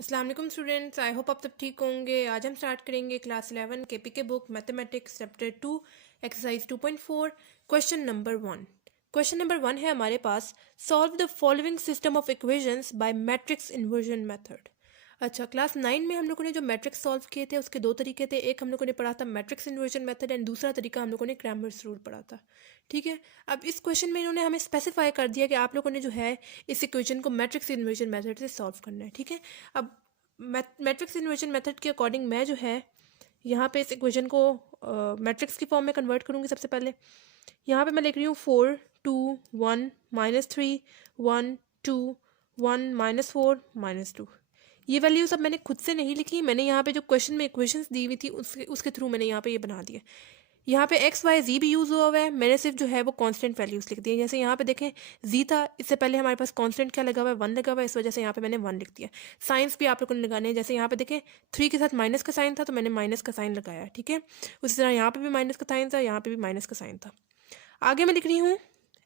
अस्सलाम वालेकुम students, I hope आप सब ठीक होंगे। आज हम स्टार्ट करेंगे क्लास 11 के PK book mathematics chapter 2 exercise 2.4 question number 1। Question number 1 है हमारे पास, solve the following system of equations by matrix inversion method. अच्छा, क्लास 9 में हम लोगों ने जो मैट्रिक्स सॉल्व किए थे उसके दो तरीके थे। एक हम लोगों ने पढ़ा था मैट्रिक्स इन्वर्जन मेथड एंड दूसरा तरीका हम लोगों ने क्रैमर्स रूल पढ़ा था। ठीक है, अब इस क्वेश्चन में इन्होंने हमें स्पेसिफाई कर दिया कि आप लोगों ने जो है इस इक्वेशन को मैट्रिक्स इन्वर्जन मेथड से सॉल्व करना है। ठीक है, अब मैट्रिक्स इन्वर्जन मेथड के अकॉर्डिंग मैं जो है यहाँ पे इस इक्वेशन को मैट्रिक्स की फॉर्म में कन्वर्ट करूँगी। सबसे पहले यहाँ पे मैं लिख रही हूँ 4 2 1 -3 1 2 1 -4 -2। ये वैल्यू सब मैंने खुद से नहीं लिखी, मैंने यहाँ पे जो क्वेश्चन में इक्वेशंस दी हुई थी उसके थ्रू मैंने यहाँ पे ये बना दिया। यहाँ पे एक्स वाई जी भी यूज़ हुआ हुआ है, मैंने सिर्फ जो है वो कांस्टेंट वैल्यूज़ लिख दी है। जैसे यहाँ पे देखें जी था, इससे पहले हमारे पास कांस्टेंट क्या लगा हुआ है, 1 लगा हुआ है, इस वजह से यहाँ पे मैंने 1 लिख दिया। साइंस भी आप लोगों ने लगाने हैं, जैसे यहाँ पे देखें 3 के साथ माइनस का साइन था तो मैंने माइनस का साइन लगाया। ठीक है, उसी तरह यहाँ पे भी माइनस का साइन था, यहाँ पे भी माइनस का साइन था। आगे मैं लिख रही हूँ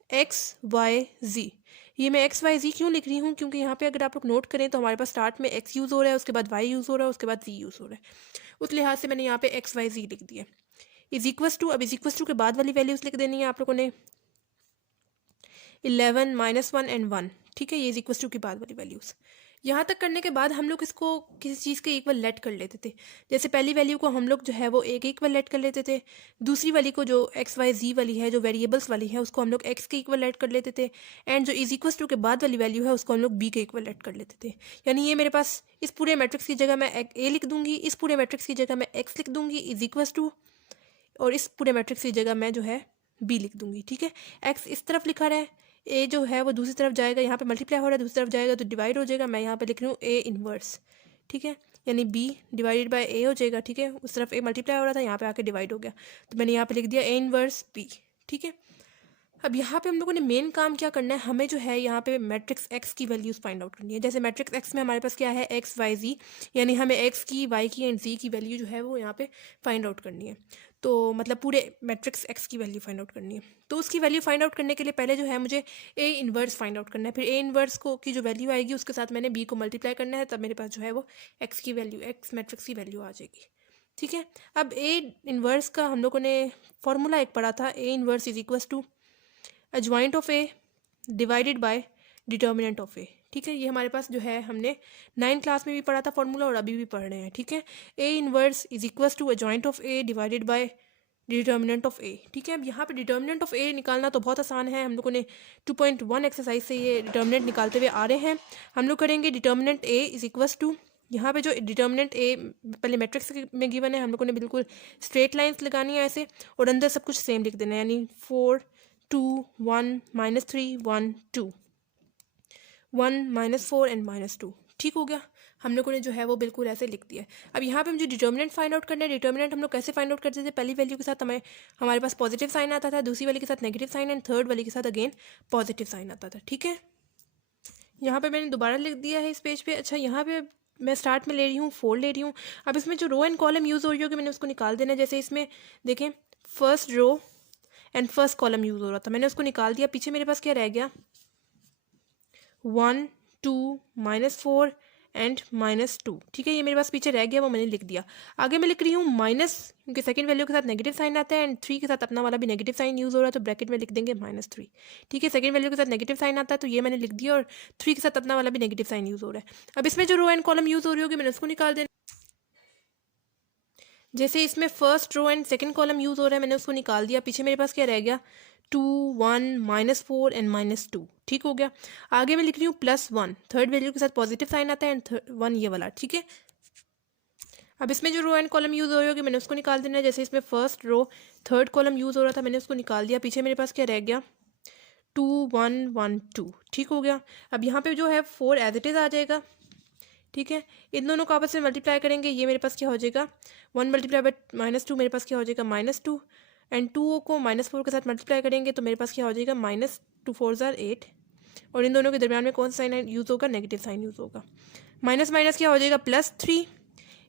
एक्स वाई जी। ये मैं एक्स वाई जी क्यों लिख रही हूँ, क्योंकि यहाँ पे अगर आप लोग नोट करें तो हमारे पास स्टार्ट में एक्स यूज़ हो रहा है, उसके बाद वाई यूज़ हो रहा है, उसके बाद जी यूज़ हो रहा है। उस लिहाज से मैंने यहाँ पे एक्स वाई जी लिख दिया। इज इक्वस टू, अब इज इक्वस टू के बाद वाली वैल्यूज लिख देनी है आप लोगों ने, 11 -1 एंड 1। ठीक है, ये इज इक्वस टू के बाद वाली वैल्यूज। यहाँ तक करने के बाद हम लोग इसको किसी चीज़ के इक्वल लेट कर लेते थे। जैसे पहली वैल्यू को हम लोग जो है वो एक इक्वल लेट कर लेते थे, दूसरी वाली को जो एक्स वाई जी वाली है जो वेरिएबल्स वाली है उसको हम लोग एक्स के इक्वल लेट कर लेते थे, एंड जो इज इक्वस टू के बाद वाली वैल्यू है उसको हम लोग बी के इक्वल लेट कर लेते थे। यानी ये मेरे पास इस पूरे मैट्रिक्स की जगह मैं ए लिख दूंगी, इस पूरे मैट्रिक्स की जगह मैं एक्स लिख दूंगी इज इक्वस टू, और इस पूरे मैट्रिक्स की जगह मैं जो है बी लिख दूंगी। ठीक है, एक्स इस तरफ लिखा रहा है, ए जो है वो दूसरी तरफ जाएगा, यहाँ पे मल्टीप्लाई हो रहा है, दूसरी तरफ जाएगा तो डिवाइड हो जाएगा। मैं यहाँ पे लिख रही हूँ ए इनवर्स। ठीक है, यानी बी डिवाइडेड बाय ए हो जाएगा। ठीक है, उस तरफ ए मल्टीप्लाई हो रहा था, यहाँ पे आके डिवाइड हो गया, तो मैंने यहाँ पे लिख दिया ए इनवर्स बी। ठीक है, अब यहाँ पे हम लोगों ने मेन काम क्या करना है, हमें जो है यहाँ पे मैट्रिक्स एक्स की वैल्यूज़ फाइंड आउट करनी है। जैसे मैट्रिक्स एक्स में हमारे पास क्या है, एक्स वाई जी, यानी हमें एक्स की वाई की एंड जी की वैल्यू जो है वो यहाँ पे फाइंड आउट करनी है। तो मतलब पूरे मैट्रिक्स एक्स की वैल्यू फाइंड आउट करनी है। तो उसकी वैल्यू फाइंड आउट करने के लिए पहले जो है मुझे ए इन्वर्स फाइंड आउट करना है, फिर ए इन्वर्स को की जो वैल्यू आएगी उसके साथ मैंने बी को मल्टीप्लाई करना है, तब मेरे पास जो है वो एक्स की वैल्यू, एक्स मैट्रिक्स की वैल्यू आ जाएगी। ठीक है, अब ए इन्वर्स का हम लोगों ने फॉर्मूला एक पढ़ा था, A inverse is equals to adjoint of A divided by determinant of A. ठीक है, ये हमारे पास जो है हमने 9 क्लास में भी पढ़ा था फॉर्मूला और अभी भी पढ़ रहे हैं। ठीक है, A inverse is equals to adjoint of A divided by determinant of A. ठीक है, अब यहाँ पे डिटर्मिनेंट ऑफ ए निकालना तो बहुत आसान है, हम लोगों ने 2.1 एक्सरसाइज से ये डिटर्मिनेंट निकालते हुए आ रहे हैं। हम लोग करेंगे determinant A is equals to, यहाँ पे जो डिटर्मिनेंट ए पहले मैट्रिक्स में गिवन है, हम लोगों ने बिल्कुल स्ट्रेट लाइंस लगानी है ऐसे, और अंदर सब कुछ सेम लिख देना है, यानी 4 2 1 -3 1 2 1 -4 एंड -2। ठीक हो गया, हम लोगों ने जो है वो बिल्कुल ऐसे लिख दिया है। अब यहाँ पे मुझे डिटर्मिनेंट फाइंड आउट करना है। डिटर्मिनेंट हम लोग कैसे फाइंड आउट करते थे, पहली वैल्यू के साथ हमारे पास पॉजिटिव साइन आता था, दूसरी वाली के साथ नेगेटिव साइन, एंड थर्ड वाली के साथ अगेन पॉजिटिव साइन आता था। ठीक है, यहाँ पे मैंने दोबारा लिख दिया है इस पेज पे। अच्छा, यहाँ पे मैं स्टार्ट में ले रही हूँ 4 ले रही हूँ। अब इसमें जो रो एंड कॉलम यूज़ हो रही होगी मैंने उसको निकाल देना है। जैसे इसमें देखें first row and first column use हो रहा था, मैंने उसको निकाल दिया। पीछे मेरे पास क्या रह गया, 1 2 -4 एंड -2। ठीक है, ये मेरे पास पीछे रह गया, वो मैंने लिख दिया। आगे मैं लिख रही हूँ माइनस, क्योंकि सेकंड वैल्यू के साथ नेगेटिव साइन आता है एंड 3 के साथ अपना वाला भी नेगेटिव साइन यूज़ हो रहा है, तो ब्रैकेट में लिख देंगे -3। ठीक है, सेकंड वैल्यू के साथ नेगेटिव साइन आता है तो ये मैंने लिख दिया, और 3 के साथ अपना वाला भी नेगेटिव साइन यूज़ हो रहा है। अब इसमें जो रो एंड कॉलम यूज़ हो रही होगी मैंने उसको निकाल देना। जैसे इसमें first row and second column use हो रहा है, मैंने उसको निकाल दिया। पीछे मेरे पास क्या रह गया, 2 1 -4 एंड -2। ठीक हो गया, आगे मैं लिख रही हूँ +1, थर्ड वैल्यू के साथ पॉजिटिव साइन आता है एंड 1 ये वाला। ठीक है, अब इसमें जो रो एंड कॉलम यूज़ हो रही होगी मैंने उसको निकाल देना है। जैसे इसमें first row third column use हो रहा था, मैंने उसको निकाल दिया। पीछे मेरे पास क्या रह गया, 2 1 1 2। ठीक हो गया, अब यहाँ पे जो है 4 एज इट इज़ आ जाएगा। ठीक है, इन दोनों को आपस में मल्टीप्लाई करेंगे, ये मेरे पास क्या हो जाएगा, 1 मल्टीप्लाई बाय -2 मेरे पास क्या हो जाएगा -2, एंड 2 को -4 के साथ मल्टीप्लाई करेंगे तो मेरे पास क्या हो जाएगा, -2 4 8, और इन दोनों के दरमियान में कौन सा साइन यूज़ होगा, नेगेटिव साइन यूज़ होगा। माइनस माइनस क्या हो जाएगा, +3,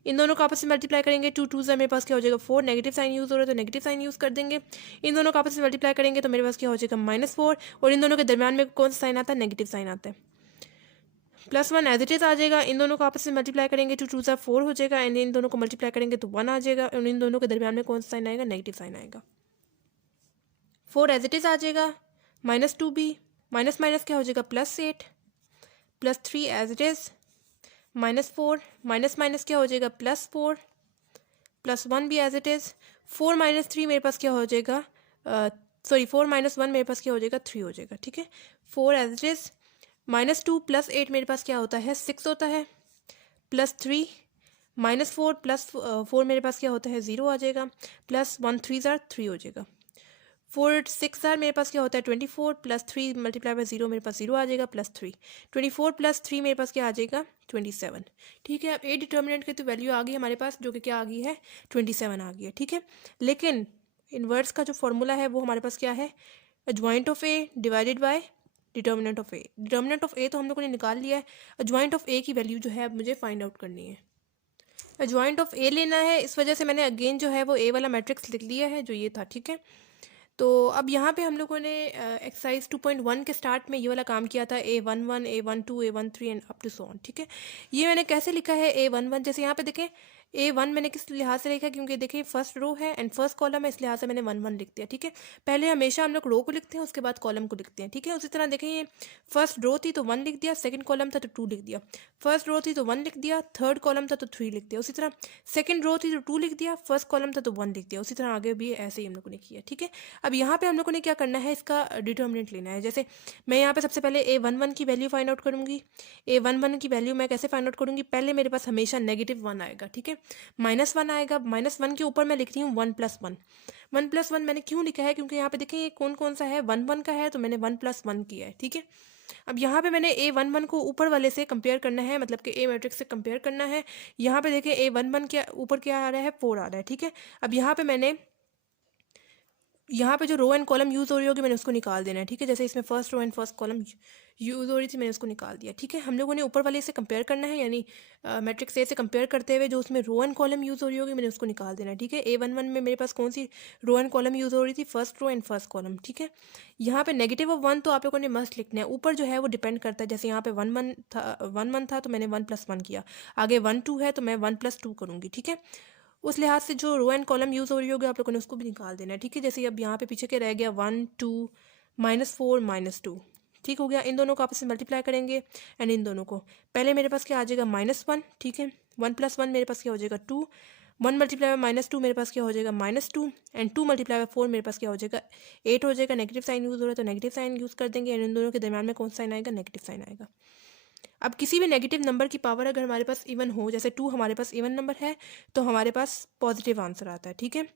इन दोनों को आपस में मल्टीप्लाई करेंगे, 2 2 मेरे पास क्या हो जाएगा 4, नेगेटिव साइन यूज़ हो रहा है तो नेगेटिव साइन यूज़ कर देंगे। इन दोनों को आपस में मल्टीप्लाई करेंगे तो मेरे पास क्या हो जाएगा -4, और इन दोनों के दरमियान में कौन सा साइन आता है, नेगेटिव साइन आता है। +1 एज इट इज़ आ जाएगा, इन दोनों को आपस में मल्टीप्लाई करेंगे, 2 2 ज़ा 4 हो जाएगा, एंड इन दोनों को मल्टीप्लाई करेंगे तो 1 आ जाएगा, और इन दोनों के दरमियान में कौन सा साइन आएगा, नेगेटिव साइन आएगा। 4 एज इट इज़ आ जाएगा, -2 भी, माइनस माइनस क्या हो जाएगा, +8, +3 as it is, -4, minus minus क्या हो जाएगा, +4, +1 भी एज इट इज़, 4 - 3 मेरे पास क्या हो जाएगा, 4 - 1 मेरे पास क्या हो जाएगा, 3 हो जाएगा, ठीक है। 4 एज इट इज़, -2 + 8 मेरे पास क्या होता है, 6 होता है, +3 -4 + 4 मेरे पास क्या होता है, 0 आ जाएगा, +1 3 ज़ार 3 हो जाएगा, 4 6 ज़ार मेरे पास क्या होता है, 24 +3 × 0 मेरे पास 0 आ जाएगा, +3 24 + 3 मेरे पास क्या आ जाएगा, 27, ठीक है। अब ए डिटर्मिनेंट की तो वैल्यू आ गई हमारे पास, जो कि क्या आ गई है, 27 आ गई है, ठीक है। लेकिन इनवर्स का जो फॉर्मूला है वो हमारे पास क्या है, adjoint of A divided by determinant of A. Determinant of A तो हम लोगों ने निकाल लिया है, एडजॉइंट ऑफ ए की वैल्यू जो है अब मुझे फाइंड आउट करनी है। एडजॉइंट ऑफ ए लेना है, इस वजह से मैंने अगेन जो है वो ए वाला मैट्रिक्स लिख लिया है जो ये था, ठीक है। तो अब यहाँ पे हम लोगों ने एक्सरसाइज 2.1 के स्टार्ट में ये वाला काम किया था, A11 A12 A13 and up to so on, ठीक है। ये मैंने कैसे लिखा है, A11 जैसे यहाँ पे देखें, A1 मैंने किस लिहाज से लिखा है, क्योंकि देखिए फर्स्ट रो है एंड फर्स्ट कॉलम है, इस लिहाज से मैंने 1 1 लिख दिया, ठीक है। पहले हमेशा हम लोग रो को लिखते हैं, उसके बाद कॉलम को लिखते हैं, ठीक है। उसी तरह देखें, ये फर्स्ट रो थी तो 1 लिख दिया, सेकंड कॉलम था तो 2 लिख दिया, फर्स्ट रो थी तो 1 लिख दिया, थर्ड कॉलम था तो 3 लिख दिया, उसी तरह सेकंड रो थी तो 2 लिख दिया, फर्स्ट कॉलम था तो 1 लिख दिया, उसी तरह आगे भी ऐसे ही हम लोगों ने किया, ठीक है। अब यहाँ पे हम लोगों ने क्या करना है, इसका डिटर्मिनेंट लेना है। जैसे मैं यहाँ पे सबसे पहले A11 की वैल्यू फाइंड आउट करूँगी। A11 की वैल्यू मैं कैसे फाइंड आउट करूँगी, पहले मेरे पास हमेशा -1 आएगा, ठीक है, -1 आएगा, -1 के ऊपर मैं लिख रही हूँ 1 + 1। 1 + 1 मैंने क्यों लिखा है, क्योंकि यहाँ पे देखें ये कौन कौन सा है, 1 1 का है, तो मैंने 1 + 1 किया है, ठीक है। अब यहाँ पे मैंने A11 को ऊपर वाले से कंपेयर करना है, मतलब कि ए मैट्रिक्स से कंपेयर करना है। यहाँ पे देखें A11 के ऊपर क्या आ रहा है, 4 आ रहा है, ठीक है। अब यहाँ पे मैंने यहाँ पे जो रो एंड कॉलम यूज़ हो रही होगी मैंने उसको निकाल देना है, ठीक है। जैसे इसमें first row and first column use हो रही थी, मैंने उसको निकाल दिया, ठीक है। हम लोगों ने ऊपर वाले से कंपेयर करना है, यानी मैट्रिक्स ए से कंपेयर करते हुए जो उसमें रो एंड कॉलम यूज़ हो रही होगी मैंने उसको निकाल देना है, ठीक है। A11 में मेरे पास कौन सी रो एंड कॉलम यूज़ हो रही थी, first row and first column, ठीक है। यहाँ पे -1 तो आप लोगों ने मस्ट लिखना है, ऊपर जो है वो डिपेंड करता है। जैसे यहाँ पे 1 1 था तो मैंने 1 + 1 किया, आगे 1 2 है तो मैं 1 + 2 करूँगी, ठीक है। उस लिहाज से जो रो एंड कॉलम यूज़ हो रही होगी आप लोगों ने उसको भी निकाल देना है, ठीक है। जैसे अब यहाँ पे पीछे के रह गया 1 2 -4 -2, ठीक हो गया। इन दोनों को आपस में मल्टीप्लाई करेंगे एंड इन दोनों को, पहले मेरे पास क्या आ जाएगा, -1, ठीक है। 1 + 1 मेरे पास क्या हो जाएगा, 2, 1 × -2 मेरे पास क्या हो जाएगा, -2, एंड 2 × 4 मेरे पास क्या हो जाएगा, 8 हो जाएगा। नेगेटिव साइन यूज़ हो रहा है तो नेगेटिव साइन यूज़ कर देंगे, एंड इन दोनों के दरमियान में कौन सा साइन आएगा, नेगेटिव साइन आएगा। अब किसी भी नेगेटिव नंबर की पावर अगर हमारे पास इवन हो, जैसे 2 हमारे पास इवन नंबर है तो हमारे पास पॉजिटिव आंसर आता है, ठीक है।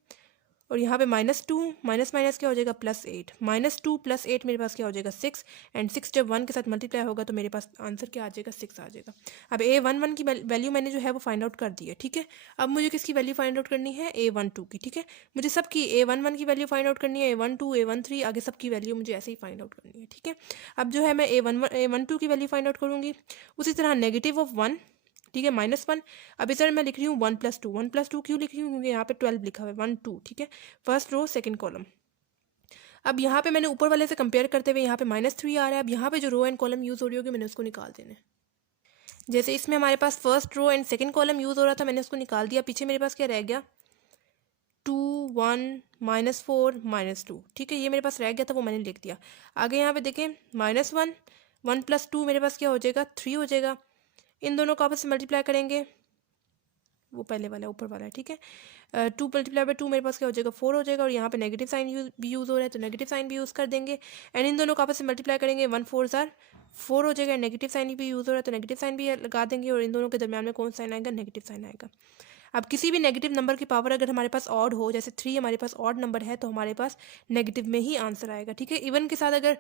और यहाँ पे -2 माइनस माइनस क्या हो जाएगा, +8, -2 + 8 मेरे पास क्या हो जाएगा, 6, एंड 6 जब 1 के साथ मल्टीप्लाई होगा तो मेरे पास आंसर क्या आ जाएगा, 6 आ जाएगा। अब A11 की वैल्यू मैंने जो है वो फाइंड आउट कर दी है, ठीक है। अब मुझे किसकी वैल्यू फाइंड आउट करनी है, A12 की, ठीक है। मुझे सबकी A11 की वैल्यू फाइंड आउट करनी है, A12 A13 आगे सबकी वैल्यू मुझे ऐसे ही फाइंड आउट करनी है, ठीक है। अब जो है मैं A12 की वैल्यू फाइंड आउट करूँगी, उसी तरह -1, ठीक है, -1। अब इधर मैं लिख रही हूँ 1 + 2, 1 + 2 क्यों लिख रही हूँ, क्योंकि यहाँ पे 12 लिखा हुआ है, 1 2, ठीक है, फर्स्ट रो सेकंड कॉलम। अब यहाँ पे मैंने ऊपर वाले से कंपेयर करते हुए यहाँ पे -3 आ रहा है। अब यहाँ पे जो रो एंड कॉलम यूज़ हो रही होगी मैंने उसको निकाल देना है। जैसे इसमें हमारे पास first row and second column use हो रहा था, मैंने उसको निकाल दिया। पीछे मेरे पास क्या रह गया, 2 1 -4 -2, ठीक है, ये मेरे पास रह गया था, वो मैंने लिख दिया। आगे यहाँ पे देखें, -1 1 + 2 मेरे पास क्या हो जाएगा, 3 हो जाएगा। इन दोनों को आपस में मल्टीप्लाई करेंगे, वो पहले वाला ऊपर वाला है, ठीक है। 2 × 2 मेरे पास क्या हो जाएगा, 4 हो जाएगा। और यहाँ पे नेगेटिव साइन भी यूज़ हो रहा है तो नेगेटिव साइन भी यूज़ कर देंगे, एंड इन दोनों को आपस में मल्टीप्लाई करेंगे, 1 4 ज़ार 4 हो जाएगा। नेगेटिव साइन भी यूज़ हो रहा है तो नेगेटिव साइन भी लगा देंगे, और इन दोनों के दरमियान में कौन साइन आएगा, नेगेटिव साइन आएगा। अब किसी भी नेगेटिव नंबर की पावर अगर हमारे पास ऑड हो, जैसे 3 हमारे पास ऑड नंबर है तो हमारे पास नेगेटिव में ही आंसर आएगा, ठीक है। इवन के साथ अगर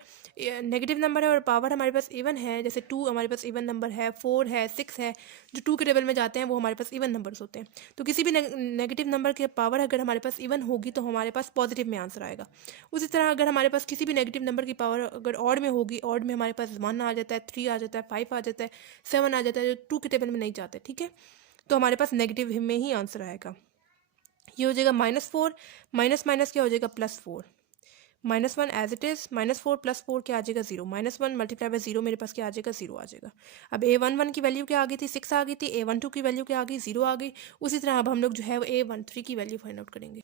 नेगेटिव नंबर है और पावर हमारे पास इवन है, जैसे 2 हमारे पास इवन नंबर है, 4 है, 6 है, जो 2 के टेबल में जाते हैं वो हमारे पास इवन नंबर्स होते हैं। तो किसी भी नेगेटिव नंबर की पावर अगर हमारे पास इवन होगी तो हमारे पास पॉजिटिव में आंसर आएगा। उसी तरह अगर हमारे पास किसी भी नेगेटिव नंबर की पावर अगर ऑड में होगी, ऑड में हमारे पास 1 आ जाता है, 3 आ जाता है, 5 आ जाता है, 7 आ जाता है, जो 2 के टेबल में नहीं जाते, ठीक है, तो हमारे पास नेगेटिव में ही आंसर आएगा। ये हो जाएगा -4 माइनस माइनस क्या हो जाएगा, +4, -1 एज इट इज़, -4 + 4 क्या आ जाएगा 0, -1 × 0 मेरे पास क्या आ जाएगा 0 आ जाएगा। अब A11 की वैल्यू क्या आ गई थी 6 आ गई थी, A12 की वैल्यू क्या आ गई 0 आ गई। उसी तरह अब हम लोग जो है वो A13 की वैल्यू फाइंड आउट करेंगे।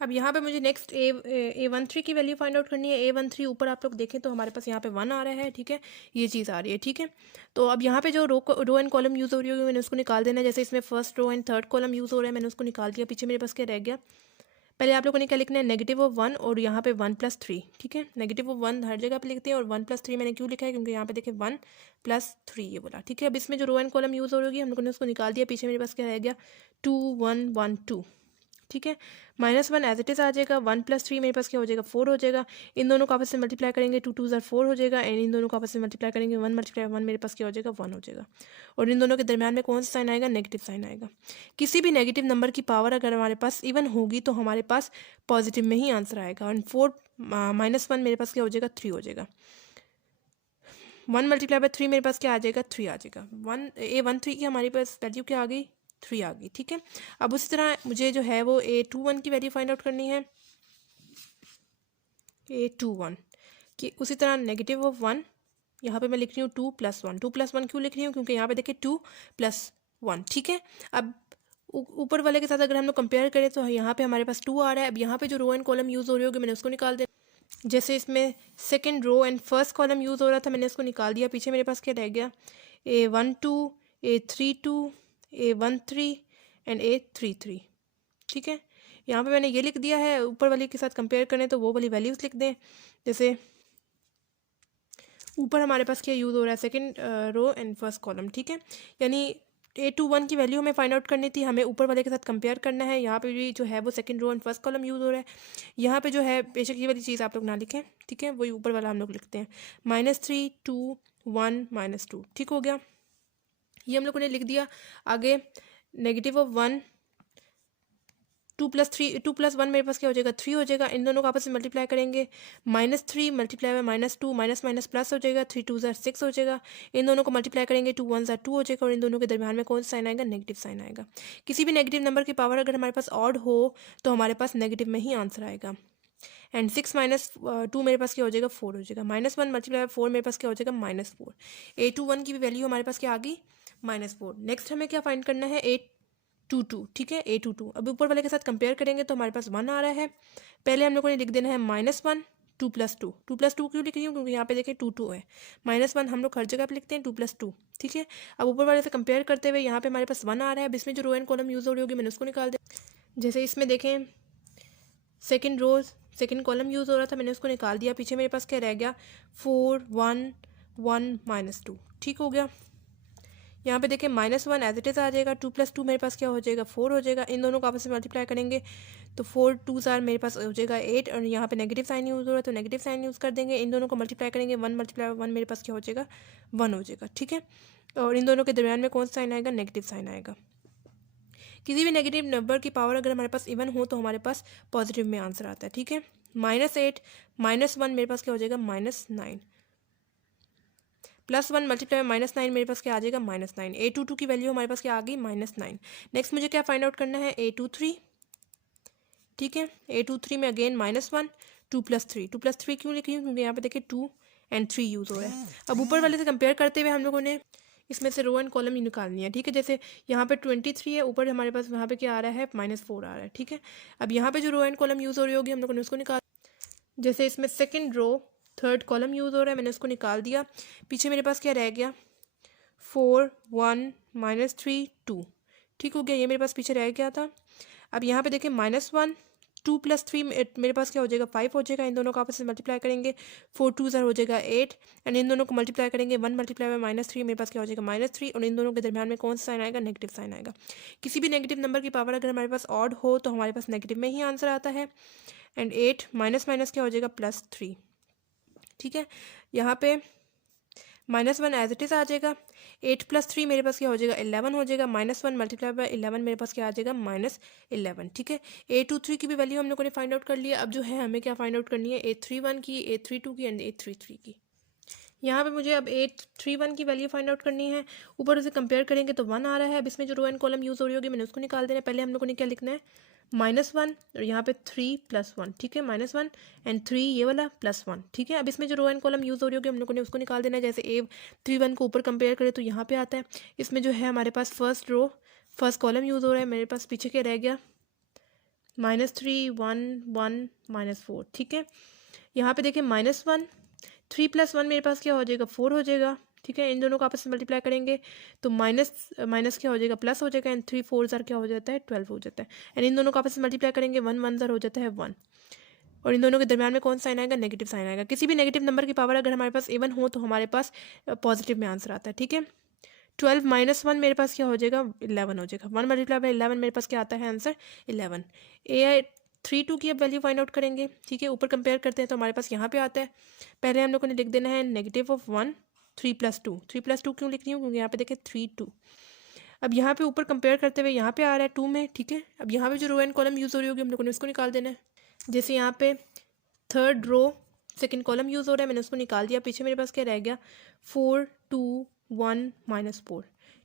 अब यहाँ पे मुझे नेक्स्ट A13 की वैल्यू फाइंड आउट करनी है। A13 ऊपर आप लोग देखें तो हमारे पास यहाँ पे 1 आ रहा है, ठीक है, ये चीज़ आ रही है, ठीक है। तो अब यहाँ पे जो रो एंड कॉलम यूज़ हो रही होगी मैंने उसको निकाल देना है। जैसे इसमें first row and third column use हो रहा है, मैंने उसको निकाल दिया। पीछे मेरे पास क्या रह गया, पहले आप लोगों ने क्या लिखना है, -1 और यहाँ पे 1 + 3, ठीक है। -1 हर जगह पे लिखते हैं और 1 + 3 मैंने क्यों लिखा है, क्योंकि यहाँ पे देखिए 1 + 3 ये बोला, ठीक है। अब इसमें जो रो एंड कॉलम यूज़ हो रही होगी हम लोगों ने उसको निकाल दिया। पीछे मेरे पास क्या रह गया 2 1 1 2, ठीक है। -1 एज इट इज़ आ जाएगा, 1 + 3 मेरे पास क्या हो जाएगा 4 हो जाएगा। इन दोनों को आपस में मल्टीप्लाई करेंगे, 2 2 ज़ार 4 हो जाएगा। एंड इन दोनों को आपस में मल्टीप्लाई करेंगे, 1 × 1 मेरे पास क्या हो जाएगा 1 हो जाएगा। और इन दोनों के दरमियान में कौन सा साइन आएगा, नेगेटिव साइन आएगा। किसी भी नेगेटिव नंबर की पावर अगर हमारे पास इवन होगी तो हमारे पास पॉजिटिव में ही आंसर आएगा। और 4 -1 मेरे पास क्या हो जाएगा 3 हो जाएगा। 1 × 3 मेरे पास क्या आ जाएगा 3 आ जाएगा। A13 की हमारे पास वैल्यू क्या आ गई 3 आ गई, ठीक है। अब उसी तरह मुझे जो है वो A21 की वैल्यू फाइंड आउट करनी है। A21 कि उसी तरह -1 यहाँ पे मैं लिख रही हूँ 2 + 1, 2 + 1 क्यों लिख रही हूँ, क्योंकि यहाँ पे देखिए 2 + 1, ठीक है। अब ऊपर वाले के साथ अगर हम लोग कंपेयर करें तो यहाँ पे हमारे पास 2 आ रहा है। अब यहाँ पे जो रो एंड कॉलम यूज़ हो रही होगी मैंने उसको निकाल दिया। जैसे इसमें second row and first column use हो रहा था, मैंने इसको निकाल दिया। पीछे मेरे पास क्या रह गया A12 A32 A13 and A33, ठीक है। यहाँ पे मैंने ये लिख दिया है। ऊपर वाली के साथ कंपेयर करें तो वो वाली वैल्यूज़ लिख दें। जैसे ऊपर हमारे पास क्या यूज़ हो रहा है second row and first column, ठीक है। यानी A21 की वैल्यू हमें फाइंड आउट करनी थी, हमें ऊपर वाले के साथ कंपेयर करना है। यहाँ पे भी जो है वो second row and first column use हो रहा है। यहाँ पे जो है बेशक ये वाली चीज़ आप लोग ना लिखें, ठीक है, वही ऊपर वाला हम लोग लिखते हैं। -3 2 1 -2, ठीक हो गया, ये हम लोगों ने लिख दिया। आगे -1 2 + 3 2 + 1 मेरे पास क्या हो जाएगा 3 हो जाएगा। इन दोनों को आपस में मल्टीप्लाई करेंगे, -3 × -2 माइनस प्लस हो जाएगा, 3 2 ज़ार 6 हो जाएगा। इन दोनों को मल्टीप्लाई करेंगे, 2 1 ज़ार 2 हो जाएगा। और इन दोनों के दरमियान में कौन सा साइन आएगा, नेगेटिव साइन आएगा। किसी भी नेगेटिव नंबर की पावर अगर हमारे पास ऑड हो तो हमारे पास नेगेटिव में ही आंसर आएगा। एंड 6 - 2 मेरे पास क्या हो जाएगा 4 हो जाएगा। -1 × 4 मेरे पास क्या हो जाएगा -4। A21 की भी वैल्यू हमारे पास क्या आ गई -4। नेक्स्ट हमें क्या फाइंड करना है A22, ठीक है, A22। अब ऊपर वाले के साथ कंपेयर करेंगे तो हमारे पास 1 आ रहा है। पहले हम लोगों ने लिख देना है -1 2 + 2, 2 + 2 क्यों लिख रही हूँ, क्योंकि यहाँ पे देखिए 2 2 है। -1 हम लोग हर जगह पे लिखते हैं, 2 + 2, ठीक है। अब ऊपर वाले से कंपेयर करते हुए यहाँ पे हमारे पास 1 आ रहा है। अब इसमें जो रो एंड कॉलम यूज़ हो रही होगी मैंने उसको निकाल दिया। जैसे इसमें देखें second row second column use हो रहा था, मैंने उसको निकाल दिया। पीछे मेरे पास क्या रह गया 4 1 1 -2, ठीक हो गया। यहाँ पे देखिए -1 एज इट इज़ आ जाएगा। 2 + 2 मेरे पास क्या हो जाएगा 4 हो जाएगा। इन दोनों को आपस में मल्टीप्लाई करेंगे तो 4 2 ज़ार मेरे पास हो जाएगा 8। और यहाँ पे नेगेटिव साइन यूज़ हो रहा है तो नेगेटिव साइन यूज़ कर देंगे। इन दोनों को मल्टीप्लाई करेंगे, 1 × 1 मेरे पास क्या हो जाएगा 1 हो जाएगा, ठीक है। और इन दोनों के दरमियान में कौन सा साइन आएगा, नेगेटिव साइन आएगा। किसी भी नेगेटिव नंबर की पावर अगर हमारे पास इवन हो तो हमारे पास पॉजिटिव में आंसर आता है, ठीक है। -8 -1 मेरे पास क्या हो जाएगा -9, +1 × -9 मेरे पास क्या आ जाएगा -9। A22 की वैल्यू हमारे पास क्या आ गई -9। नेक्स्ट मुझे क्या फाइंड आउट करना है A23, ठीक है। A23 में अगेन -1 2 + 3, 2 + 3 क्यों लिख रही हूँ, क्योंकि यहाँ पे देखिए 2 और 3 यूज़ हो रहा है। अब ऊपर वाले से कंपेयर करते हुए हम लोगों ने इसमें से रो एंड कॉलम ही निकालनी है, ठीक है। जैसे यहाँ पे 23 है, ऊपर हमारे पास वहाँ पे क्या आ रहा है -4 आ रहा है, ठीक है। अब यहाँ पे जो रो एंड कॉलम यूज़ हो रही होगी हम लोगों ने उसको निकाल। जैसे इसमें second row third column use हो रहा है, मैंने उसको निकाल दिया। पीछे मेरे पास क्या रह गया 4 1 -3 2, ठीक हो गया, ये मेरे पास पीछे रह गया था। अब यहाँ पे देखें -1 2 + 3 मेरे पास क्या हो जाएगा 5 हो जाएगा। इन दोनों को आपस में मल्टीप्लाई करेंगे, 4 2 ज़ार हो जाएगा 8। एंड इन दोनों को मल्टीप्लाई करेंगे, 1 × -3 मेरे पास क्या हो जाएगा -3। और इन दोनों के दरमियान में कौन सा साइन आएगा, नेगेटिव साइन आएगा। किसी भी नेगेटिव नंबर की पावर अगर हमारे पास ऑड हो तो हमारे पास नेगेटिव में ही आंसर आता है। एंड 8 माइनस क्या हो जाएगा +3, ठीक है। यहाँ पे -1 एज इट इज़ आ जाएगा। 8 + 3 मेरे पास क्या हो जाएगा 11 हो जाएगा। -1 × 11 मेरे पास क्या आ जाएगा -11, ठीक है। A23 की भी वैल्यू हम लोगों ने फाइंड आउट कर लिया। अब जो है हमें क्या फाइंड आउट करनी है A31 की, A32 की एंड A33 की। यहाँ पे मुझे अब 831 की वैल्यू फाइंड आउट करनी है। ऊपर उसे कंपेयर करेंगे तो 1 आ रहा है। अब इसमें जो रो एंड कॉलम यूज़ हो रही होगी मैंने उसको निकाल देना है। पहले हम लोगों ने क्या लिखना है, -1 और यहाँ पे 3+1, ठीक है, -1 एंड 3 ये वाला +1, ठीक है। अब इसमें जो रो एंड कॉलम यूज़ हो रही होगी हम लोगों ने उसको निकाल देना है। जैसे A31 को ऊपर कंपेयर करें तो यहाँ पे आता है। इसमें जो है हमारे पास first row first column use हो रहा है। मेरे पास पीछे क्या रह गया, -3 1 1 -4, ठीक है। यहाँ पे देखिए -1 3+1 मेरे पास क्या हो जाएगा, 4 हो जाएगा, ठीक है। इन दोनों को आपस में मल्टीप्लाई करेंगे तो माइनस माइनस क्या हो जाएगा, प्लस हो जाएगा। एंड 3 4 ज़र क्या हो जाता है, 12 हो जाता है। एंड इन दोनों को आपस में मल्टीप्लाई करेंगे 1 1 ज़र हो जाता है 1। और इन दोनों के दरमियान में कौन साइन आएगा, नेगेटिव साइन आएगा। किसी भी नेगेटिव नंबर की पावर अगर हमारे पास इवन हो तो हमारे पास पॉजिटिव में आंसर आता है, ठीक है। 12 -1 मेरे पास क्या हो जाएगा, 11 हो जाएगा। 1 मल्टीप्लाई बाई 11 मेरे पास क्या आता है आंसर, 11। A32 की अब वैल्यू फाइंड आउट करेंगे, ठीक है। ऊपर कंपेयर करते हैं तो हमारे पास यहाँ पे आता है। पहले हम लोगों ने लिख देना है -1 3+2। 3+2 क्यों लिख रही हूँ, क्योंकि यहाँ पे देखें 3 2। अब यहाँ पे ऊपर कंपेयर करते हुए यहाँ पे आ रहा है 2 में, ठीक है। अब यहाँ पे जो रो एंड कॉलम यूज़ हो रही होगी हम लोगों ने उसको निकाल देना है। जैसे यहाँ पे third row second column use हो रहा है, मैंने उसको निकाल दिया। पीछे मेरे पास क्या रह गया, 4 2 1 -4,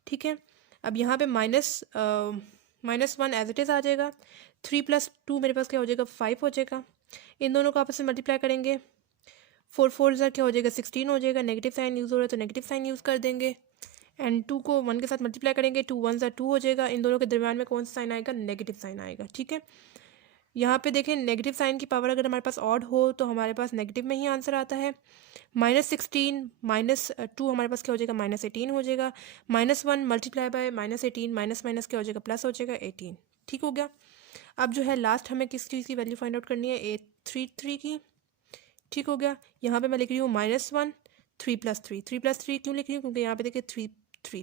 ठीक है। अब यहाँ पे -1 एज इट इज़ आ जाएगा। 3+2 मेरे पास क्या हो जाएगा, 5 हो जाएगा। इन दोनों को आपस में मल्टीप्लाई करेंगे, 4 4 ज़र क्या हो जाएगा, 16 हो जाएगा। नेगेटिव साइन यूज़ हो रहा है तो नेगेटिव साइन यूज़ कर देंगे। एंड 2 को 1 के साथ मल्टीप्लाई करेंगे, 2 1 ज़र 2 हो जाएगा। इन दोनों के दरमियान में कौन सा साइन आएगा, नेगेटिव साइन आएगा, ठीक है। यहाँ पे देखें नेगेटिव साइन की पावर अगर हमारे पास ऑड हो तो हमारे पास नेगेटिव में ही आंसर आता है। -16 -2 हमारे पास क्या हो जाएगा, -18 हो जाएगा। -1 मल्टीप्लाई बाय -18 माइनस माइनस क्या हो जाएगा, प्लस हो जाएगा 18, ठीक हो गया। अब जो है लास्ट हमें किस चीज़ की वैल्यू फाइंड आउट करनी है, 833 की, ठीक हो गया। यहाँ पे मैं लिख रही हूँ -1 3+3। 3+3 क्यों लिख रही हूँ, क्योंकि यहाँ पे देखिए 3,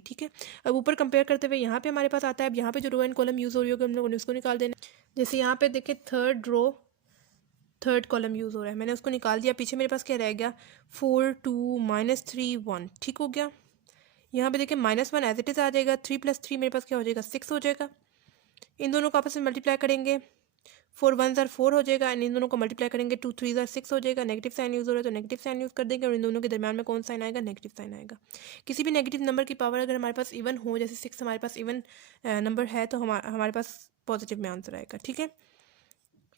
ठीक है। अब ऊपर कंपेयर करते हुए यहाँ पे हमारे पास आता है। अब यहाँ पे जो रो एंड कॉलम यूज़ हो रही होगी हम लोगों ने उसको निकाल देना। जैसे यहाँ पे देखिए थर्ड कॉलम यूज़ हो रहा है, मैंने उसको निकाल दिया। पीछे मेरे पास क्या रह गया, 4 2 -3 1, ठीक हो गया। यहाँ पे देखिए -1 एज इट इज़ आ जाएगा। 3+3 मेरे पास क्या हो जाएगा, 6 हो जाएगा। इन दोनों को आपस में मल्टीप्लाई करेंगे, 4 1 ज़र 4 हो जाएगा। एंड इन दोनों को मल्टीप्लाई करेंगे, 2 3 ज़र 6 हो जाएगा। नेगेटिव साइन यूज़ हो रहा है तो नेगेटिव साइन यूज़ कर देंगे। और इन दोनों के दरमियान में कौन साइन आएगा, नेगेटिव साइन आएगा। किसी भी नेगेटिव नंबर की पावर अगर हमारे पास इवन हो, जैसे 6 हमारे पास इवन नंबर है तो हमारे पास पॉजिटिव में आंसर आएगा, ठीक है।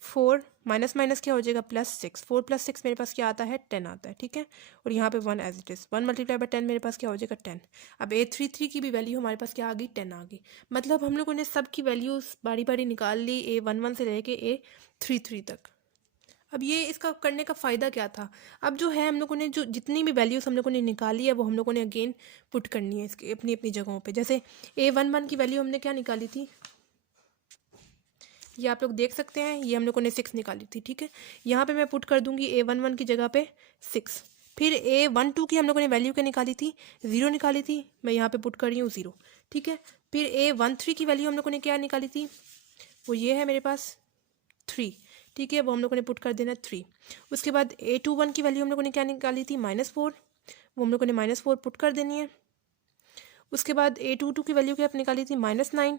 4 माइनस माइनस क्या हो जाएगा, +6। 4 + 6 मेरे पास क्या आता है, 10 आता है, ठीक है। और यहाँ पे 1 as it is, 1 multiply by 10 मेरे पास क्या हो जाएगा, 10। अब A33 की भी वैल्यू हमारे पास क्या आ गई, 10 आ गई। मतलब हम लोगों ने सब की वैल्यूज़ बारी बारी निकाल ली, A11 से लेके A33 तक। अब ये इसका करने का फ़ायदा क्या था, अब जो है हम लोगों ने जो जितनी भी वैल्यूज़ हम लोगों ने निकाली है वो हम लोगों ने अगेन पुट करनी है इसकी अपनी अपनी जगहों पे। जैसे A11 की वैल्यू हमने क्या निकाली थी, ये आप लोग देख सकते हैं, ये हम लोगों ने 6 निकाली थी, ठीक है। यहाँ पे मैं पुट कर दूंगी A11 की जगह पे 6। फिर A12 की हम लोगों ने वैल्यू क्या निकाली थी, 0 निकाली थी, मैं यहाँ पे पुट कर रही हूँ 0, ठीक है। फिर A13 की वैल्यू हम लोगों ने क्या निकाली थी, वो ये है मेरे पास 3, ठीक है। वो हम लोगों ने पुट कर देना 3। उसके बाद A21 की वैल्यू हम लोगों ने क्या निकाली थी, -4, वो हम लोगों ने -4 पुट कर देनी है। उसके बाद A22 की वैल्यू क्या निकाली थी, -9,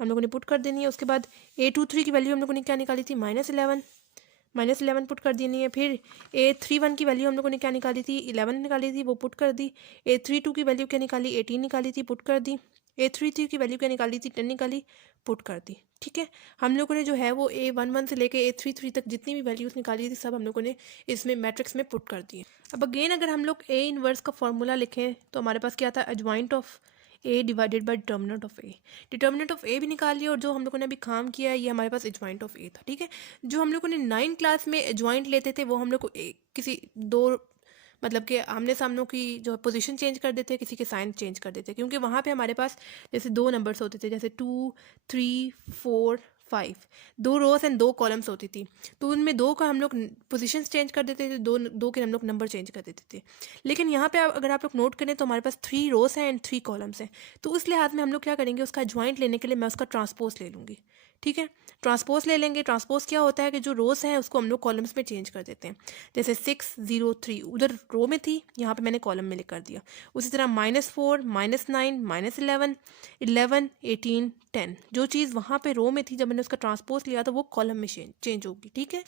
हम लोगों ने पुट कर देनी है। उसके बाद A23 की वैल्यू हम लोगों ने क्या निकाली थी, -11 पुट कर देनी है। फिर A31 की वैल्यू हम लोगों ने क्या निकाली थी, 11 निकाली थी, वो पुट कर दी। A32 की वैल्यू क्या निकाली, 18 निकाली थी, पुट कर दी। A33 की वैल्यू क्या निकाली थी, 10 निकाली, पुट कर दी, ठीक है। हम लोगों ने जो है वो A11 से लेके A33 तक जितनी भी वैल्यूज़ निकाली थी सब हम लोगों ने इसमें मैट्रिक्स में पुट कर दी। अब अगेन अगर हम लोग A इनवर्स का फॉर्मूला लिखें तो हमारे पास क्या था, adjoint of A divided by determinant of A। Determinant of A भी निकाल लिया, और जो हम लोगों ने अभी काम किया है ये हमारे पास एडजॉइंट ऑफ A था, ठीक है। जो हम लोगों ने 9 क्लास में एडजॉइंट लेते थे वो हम लोग को किसी दो मतलब कि आमने सामनों की जो पोजीशन चेंज कर देते, किसी के साइन चेंज कर देते, क्योंकि वहाँ पे हमारे पास जैसे 2 नंबर्स होते थे, जैसे 2 3 4 5, 2 रोज एंड 2 कॉलम्स होती थी, तो उनमें 2 का हम लोग पोजीशंस चेंज कर देते थे, दो के हम लोग नंबर चेंज कर देते थे। लेकिन यहाँ पे अगर आप लोग नोट करें तो हमारे पास 3 रोज हैं एंड 3 कॉलम्स हैं, तो उस लिहाज में हम लोग क्या करेंगे, उसका ज्वाइंट लेने के लिए मैं उसका ट्रांसपोज ले लूँगी, ठीक है। ट्रांसपोज ले लेंगे। ट्रांसपोज क्या होता है कि जो रोज हैं उसको हम लोग कॉलम्स में चेंज कर देते हैं। जैसे 6 0 3 उधर रो में थी, यहाँ पे मैंने कॉलम में लिख कर दिया। उसी तरह -4 -9 -11 11 18 10, जो चीज़ वहाँ पे रो में थी जब मैंने उसका ट्रांसपोज लिया तो वो कॉलम में चेंज होगी, ठीक है।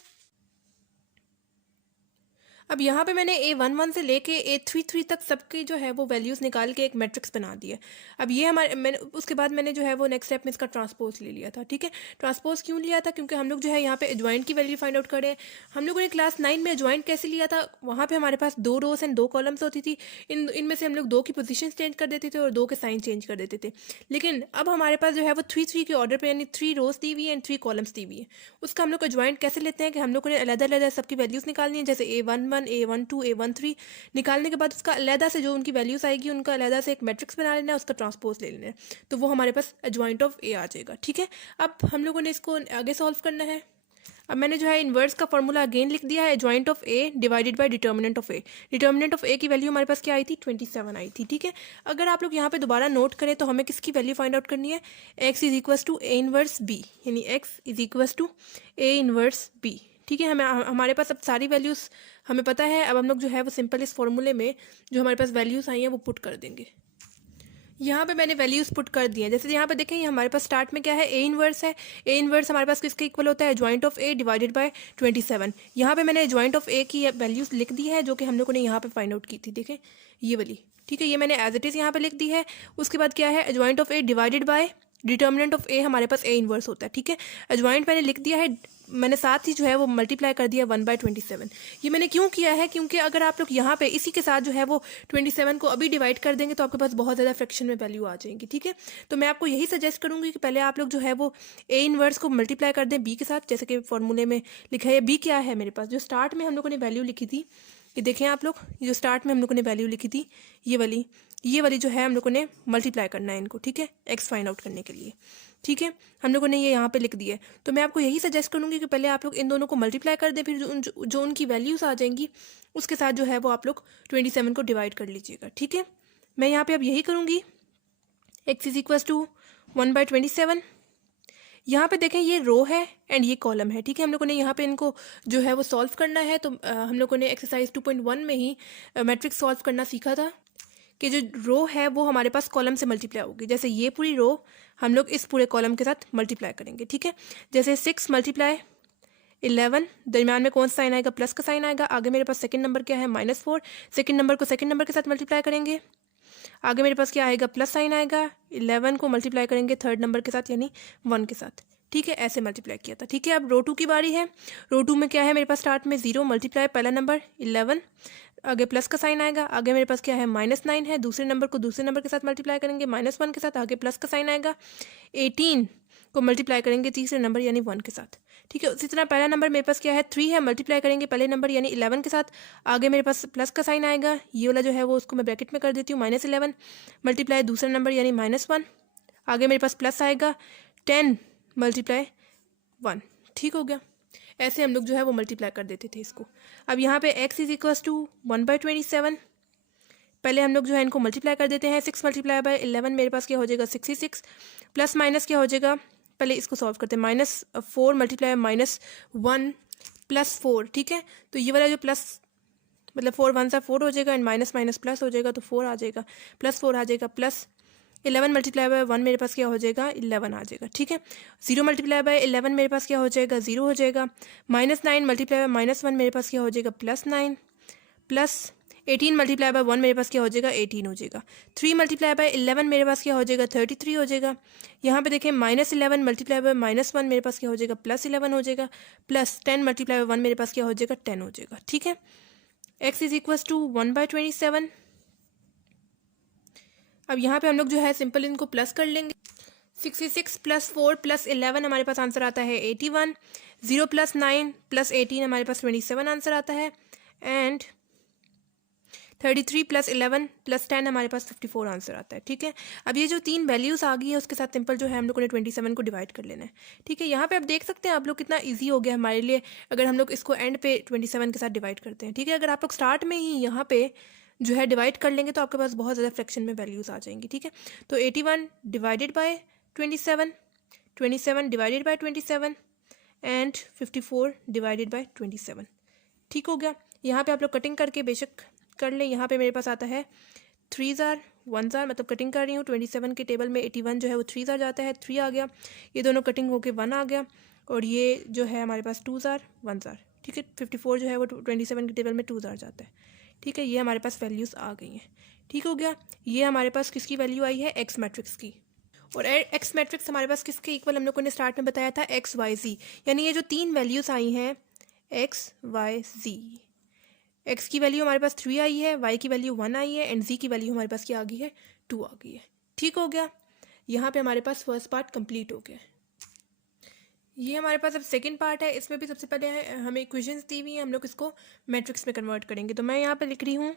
अब यहाँ पे मैंने A11 से लेके A33 तक सबकी जो है वो वैल्यूज़ निकाल के एक मैट्रिक्स बना दी है। अब ये हमारे मैंने उसके बाद मैंने जो है वो नेक्स्ट स्टेप में इसका ट्रांसपोज ले लिया था। ठीक है, ट्रांसपोज क्यों लिया था? क्योंकि हम लोग जो है यहाँ पे एडजॉइंट की वैल्यू फाइंड आउट करें। हम लोगों ने क्लास 9 में एडजॉइंट कैसे लिया था? वहाँ पे हमारे पास 2 रोज एंड 2 कॉलम्स होती थी। इनमें से हम लोग 2 की पोजीशन चेंज कर देते थे और 2 के साइन चेंज कर देते थे। लेकिन अब हमारे पास जो है वो 3 के ऑर्डर पे, यानी 3 रोज दी हुई है एंड 3 कॉलम्स दी हुई है। उसका हम लोग एडजॉइंट कैसे लेते हैं कि हम लोग को अलग अलग सबकी वैल्यूज़ निकालनी है। जैसे A11, A12, A13 निकालने के बाद उसका अलहदा से जो उनकी वैल्यूज़ आएगी उनका अलहदा से एक मैट्रिक्स बना लेना है, उसका ट्रांसपोज ले लेना है, तो वो हमारे पास एडजॉइंट ऑफ A आ जाएगा। ठीक है, अब हम लोगों ने इसको आगे सॉल्व करना है। अब मैंने जो है इन्वर्स का फॉर्मूला अगेन लिख दिया है, adjoint of A divided by determinant of A। Determinant of A की वैल्यू हमारे पास क्या आई थी? 27 आई थी। ठीक है, अगर आप लोग यहाँ पे दोबारा नोट करें तो हमें किसकी वैल्यू फाइंड आउट करनी है? x is equals to A inverse B, यानी x is equals to A inverse B। ठीक है, हमें हमारे पास अब सारी वैल्यूज़ हमें पता है। अब हम लोग जो है वो सिंपल इस फॉर्मूले में जो हमारे पास वैल्यूज़ आई हैं वो पुट कर देंगे। यहाँ पे मैंने वैल्यूज़ पुट कर दी हैं। जैसे यहाँ पे देखें, ये हमारे पास स्टार्ट में क्या है? A इनवर्स है। A इनवर्स हमारे पास किसके इक्वल होता है? Joint of A divided by 27। यहाँ पे मैंने जॉइंट ऑफ A की वैल्यूज़ लिख दी है जो कि हम लोगों ने यहाँ पे फाइंड आउट की थी। देखें ये वाली, ठीक है, ये मैंने एज इट इज़ यहाँ पे लिख दी है। उसके बाद क्या है? Joint of A divided by determinant of A हमारे पास A इनवर्स होता है। ठीक है, एडजॉइंट मैंने लिख दिया है, मैंने साथ ही जो है वो मल्टीप्लाई कर दिया 1/27। ये मैंने क्यों किया है? क्योंकि अगर आप लोग यहाँ पे इसी के साथ जो है वो 27 को अभी डिवाइड कर देंगे तो आपके पास बहुत ज़्यादा फ्रैक्शन में वैल्यू आ जाएंगी। ठीक है, तो मैं आपको यही सजेस्ट करूँगी कि पहले आप लोग जो है वो A इनवर्स को मल्टीप्लाई कर दें B के साथ, जैसे कि फॉर्मूले में लिखा है। B क्या है मेरे पास? जो स्टार्ट में हम लोगों ने वैल्यू लिखी थी, ये देखें आप लोग, ये जो स्टार्ट में हम लोगों ने वैल्यू लिखी थी ये वाली जो है हम लोगों ने मल्टीप्लाई करना है इनको। ठीक है, एक्स फाइंड आउट करने के लिए। ठीक है, हम लोगों ने ये यहाँ पे लिख दिया है। तो मैं आपको यही सजेस्ट करूँगी कि पहले आप लोग इन दोनों को मल्टीप्लाई कर दें, फिर जो उनकी वैल्यूज़ आ जाएंगी उसके साथ जो है वो आप लोग 27 को डिवाइड कर लीजिएगा। ठीक है, मैं यहाँ पे अब यही करूँगी, x इज इक्वल्स टू 1/27। यहाँ पे देखें ये रो है एंड ये कॉलम है। ठीक है, हम लोगों ने यहाँ पे इनको जो है वो सॉल्व करना है। तो हम लोगों ने एक्सरसाइज 2.1 में ही मैट्रिक्स सॉल्व करना सीखा था कि जो रो है वो हमारे पास कॉलम से मल्टीप्लाई होगी। जैसे ये पूरी रो हम लोग इस पूरे कॉलम के साथ मल्टीप्लाई करेंगे। ठीक है, जैसे 6 मल्टीप्लाई 11, दरम्यान में कौन सा साइन आएगा? प्लस का साइन आएगा। आगे मेरे पास सेकंड नंबर क्या है? -4। सेकंड नंबर को सेकंड नंबर के साथ मल्टीप्लाई करेंगे, आगे मेरे पास क्या आएगा? प्लस साइन आएगा। 11 को मल्टीप्लाई करेंगे थर्ड नंबर के साथ, यानी 1 के साथ। ठीक है, ऐसे मल्टीप्लाई किया था। ठीक है, अब रो 2 की बारी है। रो 2 में क्या है मेरे पास? स्टार्ट में 0 मल्टीप्लाई पहला नंबर 11, आगे प्लस का साइन आएगा। आगे मेरे पास क्या है? -9 है। दूसरे नंबर को दूसरे नंबर के साथ मल्टीप्लाई करेंगे -1 के साथ, आगे प्लस का साइन आएगा। 18 को मल्टीप्लाई करेंगे तीसरे नंबर यानी 1 के साथ। ठीक है, उसी तरह पहला नंबर मेरे पास क्या है? 3 है, मल्टीप्लाई करेंगे पहले नंबर यानी 11 के साथ, आगे मेरे पास प्लस का साइन आएगा। ये वाला जो है वो उसको मैं ब्रैकेट में कर देती हूँ, -11 मल्टीप्लाई दूसरा नंबर यानी -1, आगे मेरे पास प्लस आएगा 10 मल्टीप्लाई 1। ठीक हो गया, ऐसे हम लोग जो है वो मल्टीप्लाई कर देते थे इसको। अब यहाँ पे x इज इक्वल्स टू 1/27। पहले हम लोग जो है इनको मल्टीप्लाई कर देते हैं। 6 मल्टीप्लाई बाय 11 मेरे पास क्या हो जाएगा? 66, प्लस माइनस क्या हो जाएगा? पहले इसको सॉल्व करते हैं। -4 मल्टीप्लाई -1 प्लस 4। ठीक है, तो ये वाला जो प्लस मतलब 4 1 सा 4 हो जाएगा एंड माइनस माइनस प्लस हो जाएगा तो 4 आ जाएगा, +4 आ जाएगा, प्लस 11 मल्टीप्लाई बाय 1 मेरे पास क्या हो जाएगा? 11 आ जाएगा। ठीक है, 0 मल्टीप्लाई बाय 11 मेरे पास क्या हो जाएगा? 0 हो जाएगा। -9 मल्टीप्लाई बाय -1 मेरे पास क्या हो जाएगा? +9, प्लस 18 मल्टीप्लाई बाय 1 मेरे पास क्या हो जाएगा? 18 हो जाएगा। 3 मल्टीप्लाई बाय 11 मेरे पास क्या हो जाएगा? 33 हो जाएगा। यहाँ पे देखें -11 मल्टीप्लाई बाय -1 मेरे पास क्या हो जाएगा? +11 हो जाएगा, प्लस 10 मल्टीप्लाई बाय 1 मेरे पास क्या हो जाएगा? 10 हो जाएगा। ठीक है, x इज इक्वल्स टू 1/27। अब यहाँ पे हम लोग जो है सिंपल इनको प्लस कर लेंगे। 66 + 4 + 11 हमारे पास आंसर आता है 81। 0 + 9 + 18 हमारे पास 27 आंसर आता है। एंड 33 + 11 + 10 हमारे पास 54 आंसर आता है। ठीक है, अब ये जो 3 वैल्यूज़ आ गई है उसके साथ सिंपल जो है हम लोगों ने 27 को डिवाइड कर लेना है। ठीक है, यहाँ पे आप देख सकते हैं आप लोग कितना इजी हो गया हमारे लिए अगर हम लोग इसको एंड पे 27 के साथ डिवाइड करते हैं। ठीक है, अगर आप लोग स्टार्ट में ही यहाँ पे जो है डिवाइड कर लेंगे तो आपके पास बहुत ज़्यादा फ्रैक्शन में वैल्यूज़ आ जाएंगी। ठीक है, तो 81 divided by 27, 27 divided by 27 and 54 divided by 27। ठीक हो गया, यहाँ पे आप लोग कटिंग करके बेशक कर लें। यहाँ पे मेरे पास आता है 3s are 1s are, मतलब कटिंग कर रही हूँ। 27 के टेबल में 81 जो है वो 3s are जाता है, 3 आ गया। ये दोनों कटिंग होके 1 आ गया और ये जो है हमारे पास 2s are 1s are। ठीक है। 54 जो है वो 27 के टेबल में 2 आ जाता है, ठीक है। ये हमारे पास वैल्यूज़ आ गई हैं, ठीक हो गया। ये हमारे पास किसकी वैल्यू आई है, एक्स मैट्रिक्स की। और एक्स मैट्रिक्स हमारे पास किसके इक्वल हम लोगों ने स्टार्ट में बताया था, एक्स वाई जी। यानी ये जो 3 वैल्यूज़ आई हैं एक्स वाई जी, एक्स की वैल्यू हमारे पास 3 आई है, वाई की वैल्यू 1 आई है एंड जी की वैल्यू हमारे पास क्या आ गई है, 2 आ गई है, ठीक हो गया। यहाँ पे हमारे पास फर्स्ट पार्ट कंप्लीट हो गया। ये हमारे पास अब सेकंड पार्ट है। इसमें भी सबसे पहले हमें इक्वेशंस दी हुई हैं, हम लोग इसको मैट्रिक्स में कन्वर्ट करेंगे। तो मैं यहाँ पे लिख रही हूँ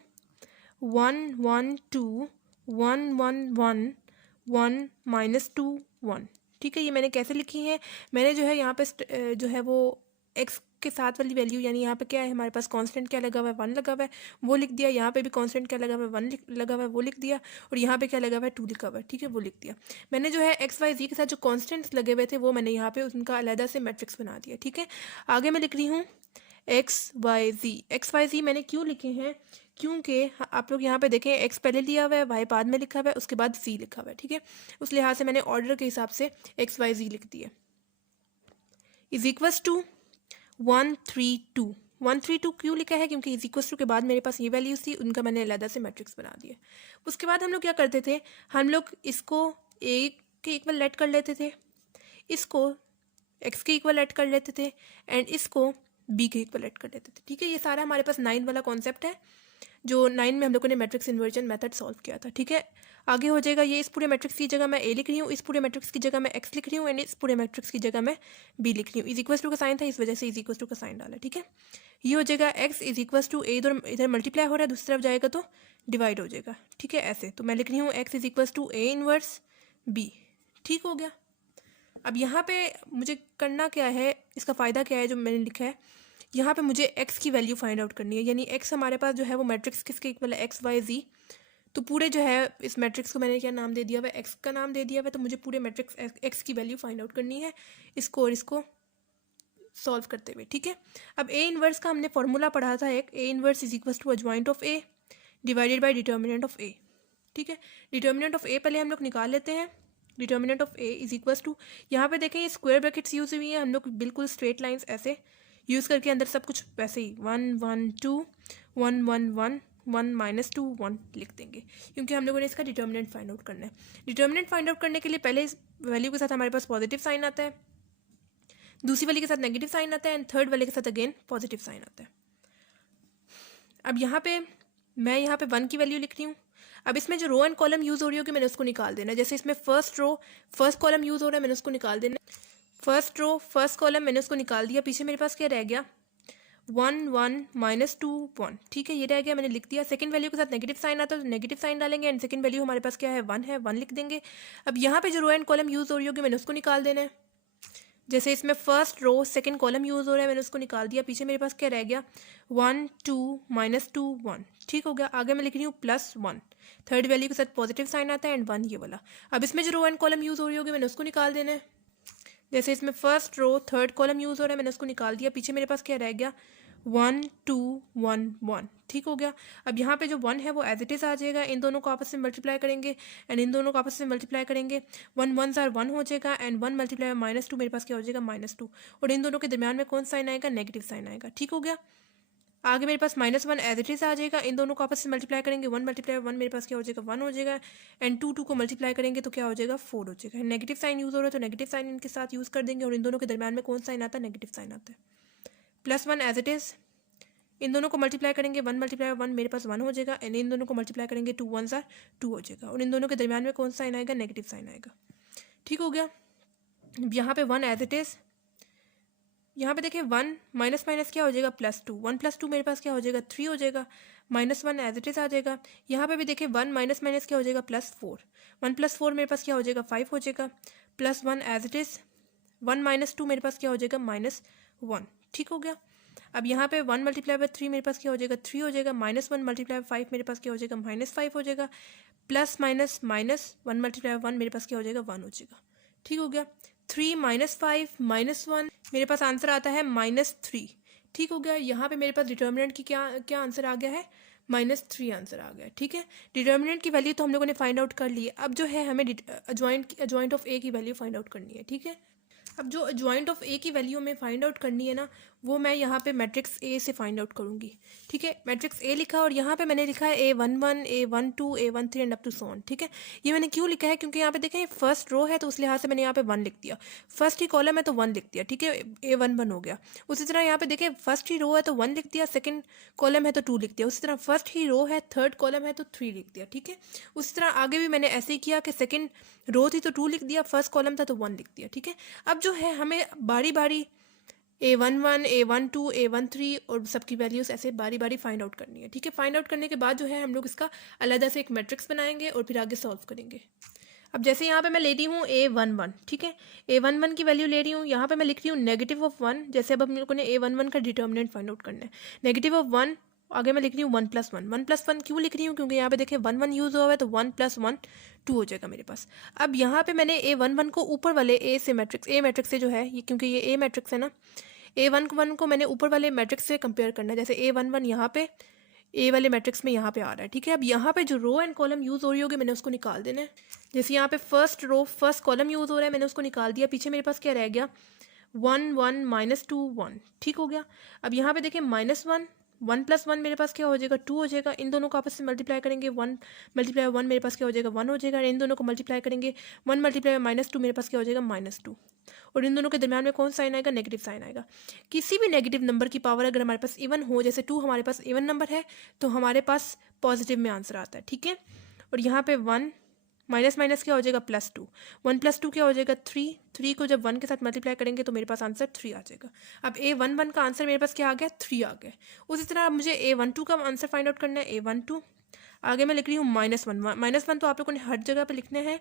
1 1 2 1 1 1 1 -2 1, ठीक है। ये मैंने कैसे लिखी है, मैंने जो है यहाँ पे जो है वो एक्स के साथ वाली वैल्यू, यानी यहाँ पे क्या है हमारे पास कांस्टेंट क्या लगा हुआ है, 1 लगा हुआ है, वो लिख दिया। यहाँ पे भी कांस्टेंट क्या लगा हुआ है, 1 लगा हुआ है, वो लिख दिया। और यहाँ पे क्या लगा हुआ है, 2 लिखा हुआ है, ठीक है, वो लिख दिया। मैंने जो है एक्स वाई जी के साथ जो कॉन्स्टेंट्स लगे हुए थे वो मैंने यहाँ पे उनका अलहदा से मैट्रिक्स बना दिया, ठीक है। आगे मैं लिख रही हूँ एक्स वाई जी। एक्स वाई जी मैंने क्यों लिखे हैं, क्योंकि आप लोग यहाँ पे देखें एक्स पहले लिया हुआ है, वाई बाद में लिखा हुआ है, उसके बाद जी लिखा हुआ है, ठीक है। उस लिहाज से मैंने ऑर्डर के हिसाब से एक्स वाई जी लिख दिया। Is equals to 1 3 2। 1 3 2 क्यों लिखा है, क्योंकि इज इक्वल्स टू के बाद मेरे पास ये वैल्यूज थी, उनका मैंने अलग से मैट्रिक्स बना दिया। उसके बाद हम लोग क्या करते थे, हम लोग इसको ए के इक्वल लेट कर लेते थे, इसको एक्स के इक्वल लेट कर लेते थे एंड इसको बी के इक्वल लेट कर लेते थे, ठीक है। ये सारा हमारे पास 9 वाला कॉन्सेप्ट है, जो 9 में हम लोगों ने मैट्रिक्स इन्वर्जन मेथड सॉल्व किया था, ठीक है। आगे हो जाएगा ये, इस पूरे मैट्रिक्स की जगह मैं ए लिख रही हूँ, इस पूरे मैट्रिक्स की जगह मैं एक्स लिख रही हूँ एंड इस पूरे मैट्रिक्स की जगह मैं बी लिख रही हूँ। इज इक्वल्स टू का साइन था, इस वजह से इज इक्वल्स टू का साइन डाला, ठीक है। ये हो जाएगा एक्स इज इक्वल्स टू ए, इधर मल्टीप्लाई हो रहा है, दूसरी तरफ जाएगा तो डिवाइड हो जाएगा, ठीक है। ऐसे तो मैं लिख रही हूँ x is equals to A inverse B, ठीक हो गया। अब यहाँ पे मुझे करना क्या है, इसका फ़ायदा क्या है जो मैंने लिखा है, यहाँ पे मुझे x की वैल्यू फाइंड आउट करनी है। यानी x हमारे पास जो है वो मैट्रिक्स किसके इक्वल है, एक्स वाई जी। तो पूरे जो है इस मैट्रिक्स को मैंने क्या नाम दे दिया हुआ है, x का नाम दे दिया हुआ है। तो मुझे पूरे मैट्रिक्स x की वैल्यू फाइंड आउट करनी है इसको और इसको सॉल्व करते हुए, ठीक है। अब ए इनवर्स का हमने फॉर्मूला पढ़ा था एक, A inverse is equal to adjoint of A divided by determinant of A, ठीक है। डिटर्मिनेंट ऑफ ए पहले हम लोग निकाल लेते हैं। Determinant of A is equal to, यहाँ पे देखें ये स्क्वायर ब्रैकेट्स यूज हुई हैं, हम लोग बिल्कुल स्ट्रेट लाइंस ऐसे यूज़ करके अंदर सब कुछ वैसे ही 1 1 2 1 1 1 1 -2 1 लिख देंगे, क्योंकि हम लोगों ने इसका डिटर्मिनेंट फाइंड आउट करना है। डिटर्मिनेंट फाइंड आउट करने के लिए पहले इस वैल्यू के साथ हमारे पास पॉजिटिव साइन आता है, दूसरी वाली के साथ नेगेटिव साइन आता है एंड थर्ड वाले के साथ अगेन पॉजिटिव साइन आता है। अब यहाँ पे मैं यहाँ पे 1 की वैल्यू लिख रही हूँ। अब इसमें जो रो एंड कॉलम यूज़ हो रही होगी मैंने उसको निकाल देना है। जैसे इसमें फर्स्ट कॉलम यूज़ हो रहा है, मैंने उसको निकाल देना है। फर्स्ट रो फर्स्ट कॉलम मैंने उसको निकाल दिया, पीछे मेरे पास क्या रह गया 1 1 -2 1, ठीक है, ये रह गया, मैंने लिख दिया। सेकंड वैल्यू के साथ नेगेटिव साइन आता है तो नेगेटिव साइन डालेंगे एंड सेकंड वैल्यू हमारे पास क्या है 1 है, 1 लिख देंगे। अब यहाँ पे जो रो एंड कॉलम यूज़ हो रही होगी मैंने उसको निकाल देना है। जैसे इसमें first row second column use हो रहा है, मैंने उसको निकाल दिया, पीछे मेरे पास क्या रह गया 1 2 -2 1, ठीक हो गया। आगे मैं लिख रही हूँ +1, थर्ड वैल्यू के साथ पॉजिटिव साइन आता है एंड 1 ये वाला। अब इसमें जो रो एंड कॉलम यूज़ हो रही होगी मैंने उसको निकाल देना है। जैसे इसमें first row third column use हो रहा है, मैंने उसको निकाल दिया, पीछे मेरे पास क्या रह गया 1 2 1 1, ठीक हो गया। अब यहाँ पे जो 1 है वो एज इट इज़ आ जाएगा, इन दोनों को आपस में मल्टीप्लाई करेंगे एंड इन दोनों को आपस में मल्टीप्लाई करेंगे, 1 1 * 1 हो जाएगा एंड 1 × -2 मेरे पास क्या हो जाएगा -2, और इन दोनों के दरमियान में कौन साइन आएगा, नेगेटिव साइन आएगा, ठीक हो गया। आगे मेरे पास -1 एज इट इज़ आ जाएगा, इन दोनों को आपस में मल्टीप्लाई करेंगे, 1 × 1 मेरे पास क्या हो जाएगा 1 हो जाएगा एंड 2 को मल्टीप्लाई करेंगे तो क्या हो जाएगा 4 हो जाएगा। नेगेटिव साइन यूज़ हो रहा है तो नेगेटिव साइन इनके साथ यूज़ कर देंगे और इन दोनों के दरमियान में कौन साइन आता है, नेगेटिव साइन आता है। +1 एज इट इज़, इन दोनों को मल्टीप्लाई करेंगे, 1 × 1 मेरे पास 1 हो जाएगा एंड इन दोनों को मल्टीप्लाई करेंगे 2 1 * 2 हो जाएगा और इन दोनों के दरमियान में कौन साइन आएगा, नेगेटिव साइन आएगा, ठीक हो गया। यहाँ पे 1 एज इट इज़, यहाँ पे देखिए 1 माइनस माइनस क्या हो जाएगा +2, 1 + 2 मेरे पास क्या हो जाएगा 3 हो जाएगा, -1 एज इट इज़ आ जाएगा। यहाँ पे भी देखिए 1 माइनस माइनस क्या हो जाएगा +4, 1 + 4 मेरे पास क्या हो जाएगा 5 हो जाएगा, +1 एज इट इज़, 1 - 2 मेरे पास क्या हो जाएगा -1, ठीक हो गया। अब यहाँ पे 1 × 3 मेरे पास क्या हो जाएगा 3 हो जाएगा, -1 × 5 मेरे पास क्या हो जाएगा -5 हो जाएगा, प्लस माइनस माइनस 1 × 1 मेरे पास क्या हो जाएगा 1 हो जाएगा, ठीक हो गया। 3 - 5 -1 मेरे पास आंसर आता है -3, ठीक हो गया। यहाँ पे मेरे पास डिटर्मिनेंट की क्या आंसर आ गया है, -3 आंसर आ गया, ठीक है। डिटर्मिनेंट की वैल्यू तो हम लोगों ने फाइंड आउट कर ली है, अब जो है हमें अजॉइंट ऑफ ए की वैल्यू फाइंड आउट करनी है, ठीक है। अब जो जॉइंट ऑफ ए की वैल्यू में फाइंड आउट करनी है ना, वो मैं यहाँ पे मैट्रिक्स ए से फाइंड आउट करूँगी। ठीक है, मैट्रिक्स ए लिखा और यहाँ पे मैंने लिखा है A11, A12, A13 and up to so on. ठीक है, ये मैंने क्यों लिखा है, क्योंकि यहाँ पे देखें फर्स्ट रो है तो उस लिहाज से मैंने यहाँ पे 1 लिख दिया, फर्स्ट ही कॉलम है तो 1 लिख दिया। ठीक है, A11 हो गया। उसी तरह यहाँ पे देखें फर्स्ट ही रो है तो 1 लिख दिया, सेकेंड कॉलम है तो 2 लिख दिया। उसी तरह फर्स्ट ही रो है, थर्ड कॉलम है तो 3 लिख दिया। ठीक है, उसी तरह आगे भी मैंने ऐसे ही किया कि सेकेंड रो थी तो 2 लिख दिया, फर्स्ट कॉलम था तो 1 लिख दिया। ठीक है, अब जो है हमें बारी बारी A11, A12, A13 और सबकी वैल्यूज़ ऐसे बारी बारी फाइंड आउट करनी है। ठीक है, फाइंड आउट करने के बाद जो है हम लोग इसका अलग से एक मैट्रिक्स बनाएंगे और फिर आगे सॉल्व करेंगे। अब जैसे यहाँ पे मैं ले रही हूँ A11। ठीक है, A11 की वैल्यू ले रही हूँ, यहाँ पे मैं लिख रही हूँ नेगेटिव ऑफ 1। जैसे अब हम लोगों ने A11 का डिटर्मिनेंट फाइंड आउट करना है, नेगेटिव ऑफ 1। आगे मैं लिख रही हूँ 1+1। 1+1 क्यों लिख रही हूँ, क्योंकि यहाँ पे देखें 1 1 यूज़ हुआ है तो 1+1 2 हो जाएगा मेरे पास। अब यहाँ पे मैंने A11 को ऊपर वाले ए मैट्रिक्स से जो है ये, क्योंकि ये ए मैट्रिक्स है ना, A11 को मैंने ऊपर वाले मैट्रिक्स से कंपेयर करना है। जैसे A11 यहाँ पे ए वाले मैट्रिक्स में यहाँ पे आ रहा है। ठीक है, अब यहाँ पे जो रो एंड कॉलम यूज़ हो रही होगी मैंने उसको निकाल देना है। जैसे यहाँ पे first row first column use हो रहा है, मैंने उसको निकाल दिया। पीछे मेरे पास क्या रह गया, 1 1 -2 1। ठीक हो गया। अब यहाँ पे देखिए -1 1+1 मेरे पास क्या हो जाएगा, 2 हो जाएगा। इन दोनों को आपस में मल्टीप्लाई करेंगे, 1 × 1 मेरे पास क्या हो जाएगा, 1 हो जाएगा। इन दोनों को मल्टीप्लाई करेंगे, 1 × -2 मेरे पास क्या हो जाएगा, -2। और इन दोनों के दरमियान में कौन साइन आएगा, नेगेटिव साइन आएगा। किसी भी नेगेटिव नंबर की पावर अगर हमारे पास इवन हो, जैसे 2 हमारे पास इवन नंबर है तो हमारे पास पॉजिटिव में आंसर आता है। ठीक है, और यहाँ पे 1 माइनस माइनस क्या हो जाएगा, +2। 1+2 क्या हो जाएगा, 3। 3 को जब 1 के साथ मल्टीप्लाई करेंगे तो मेरे पास आंसर 3 आ जाएगा। अब A11 का आंसर मेरे पास क्या आ गया, 3 आ गया। उसी तरह अब मुझे A12 का आंसर फाइंड आउट करना है, A12। आगे मैं लिख रही हूँ -1 -1 तो आप लोगों ने हर जगह पे लिखने हैं।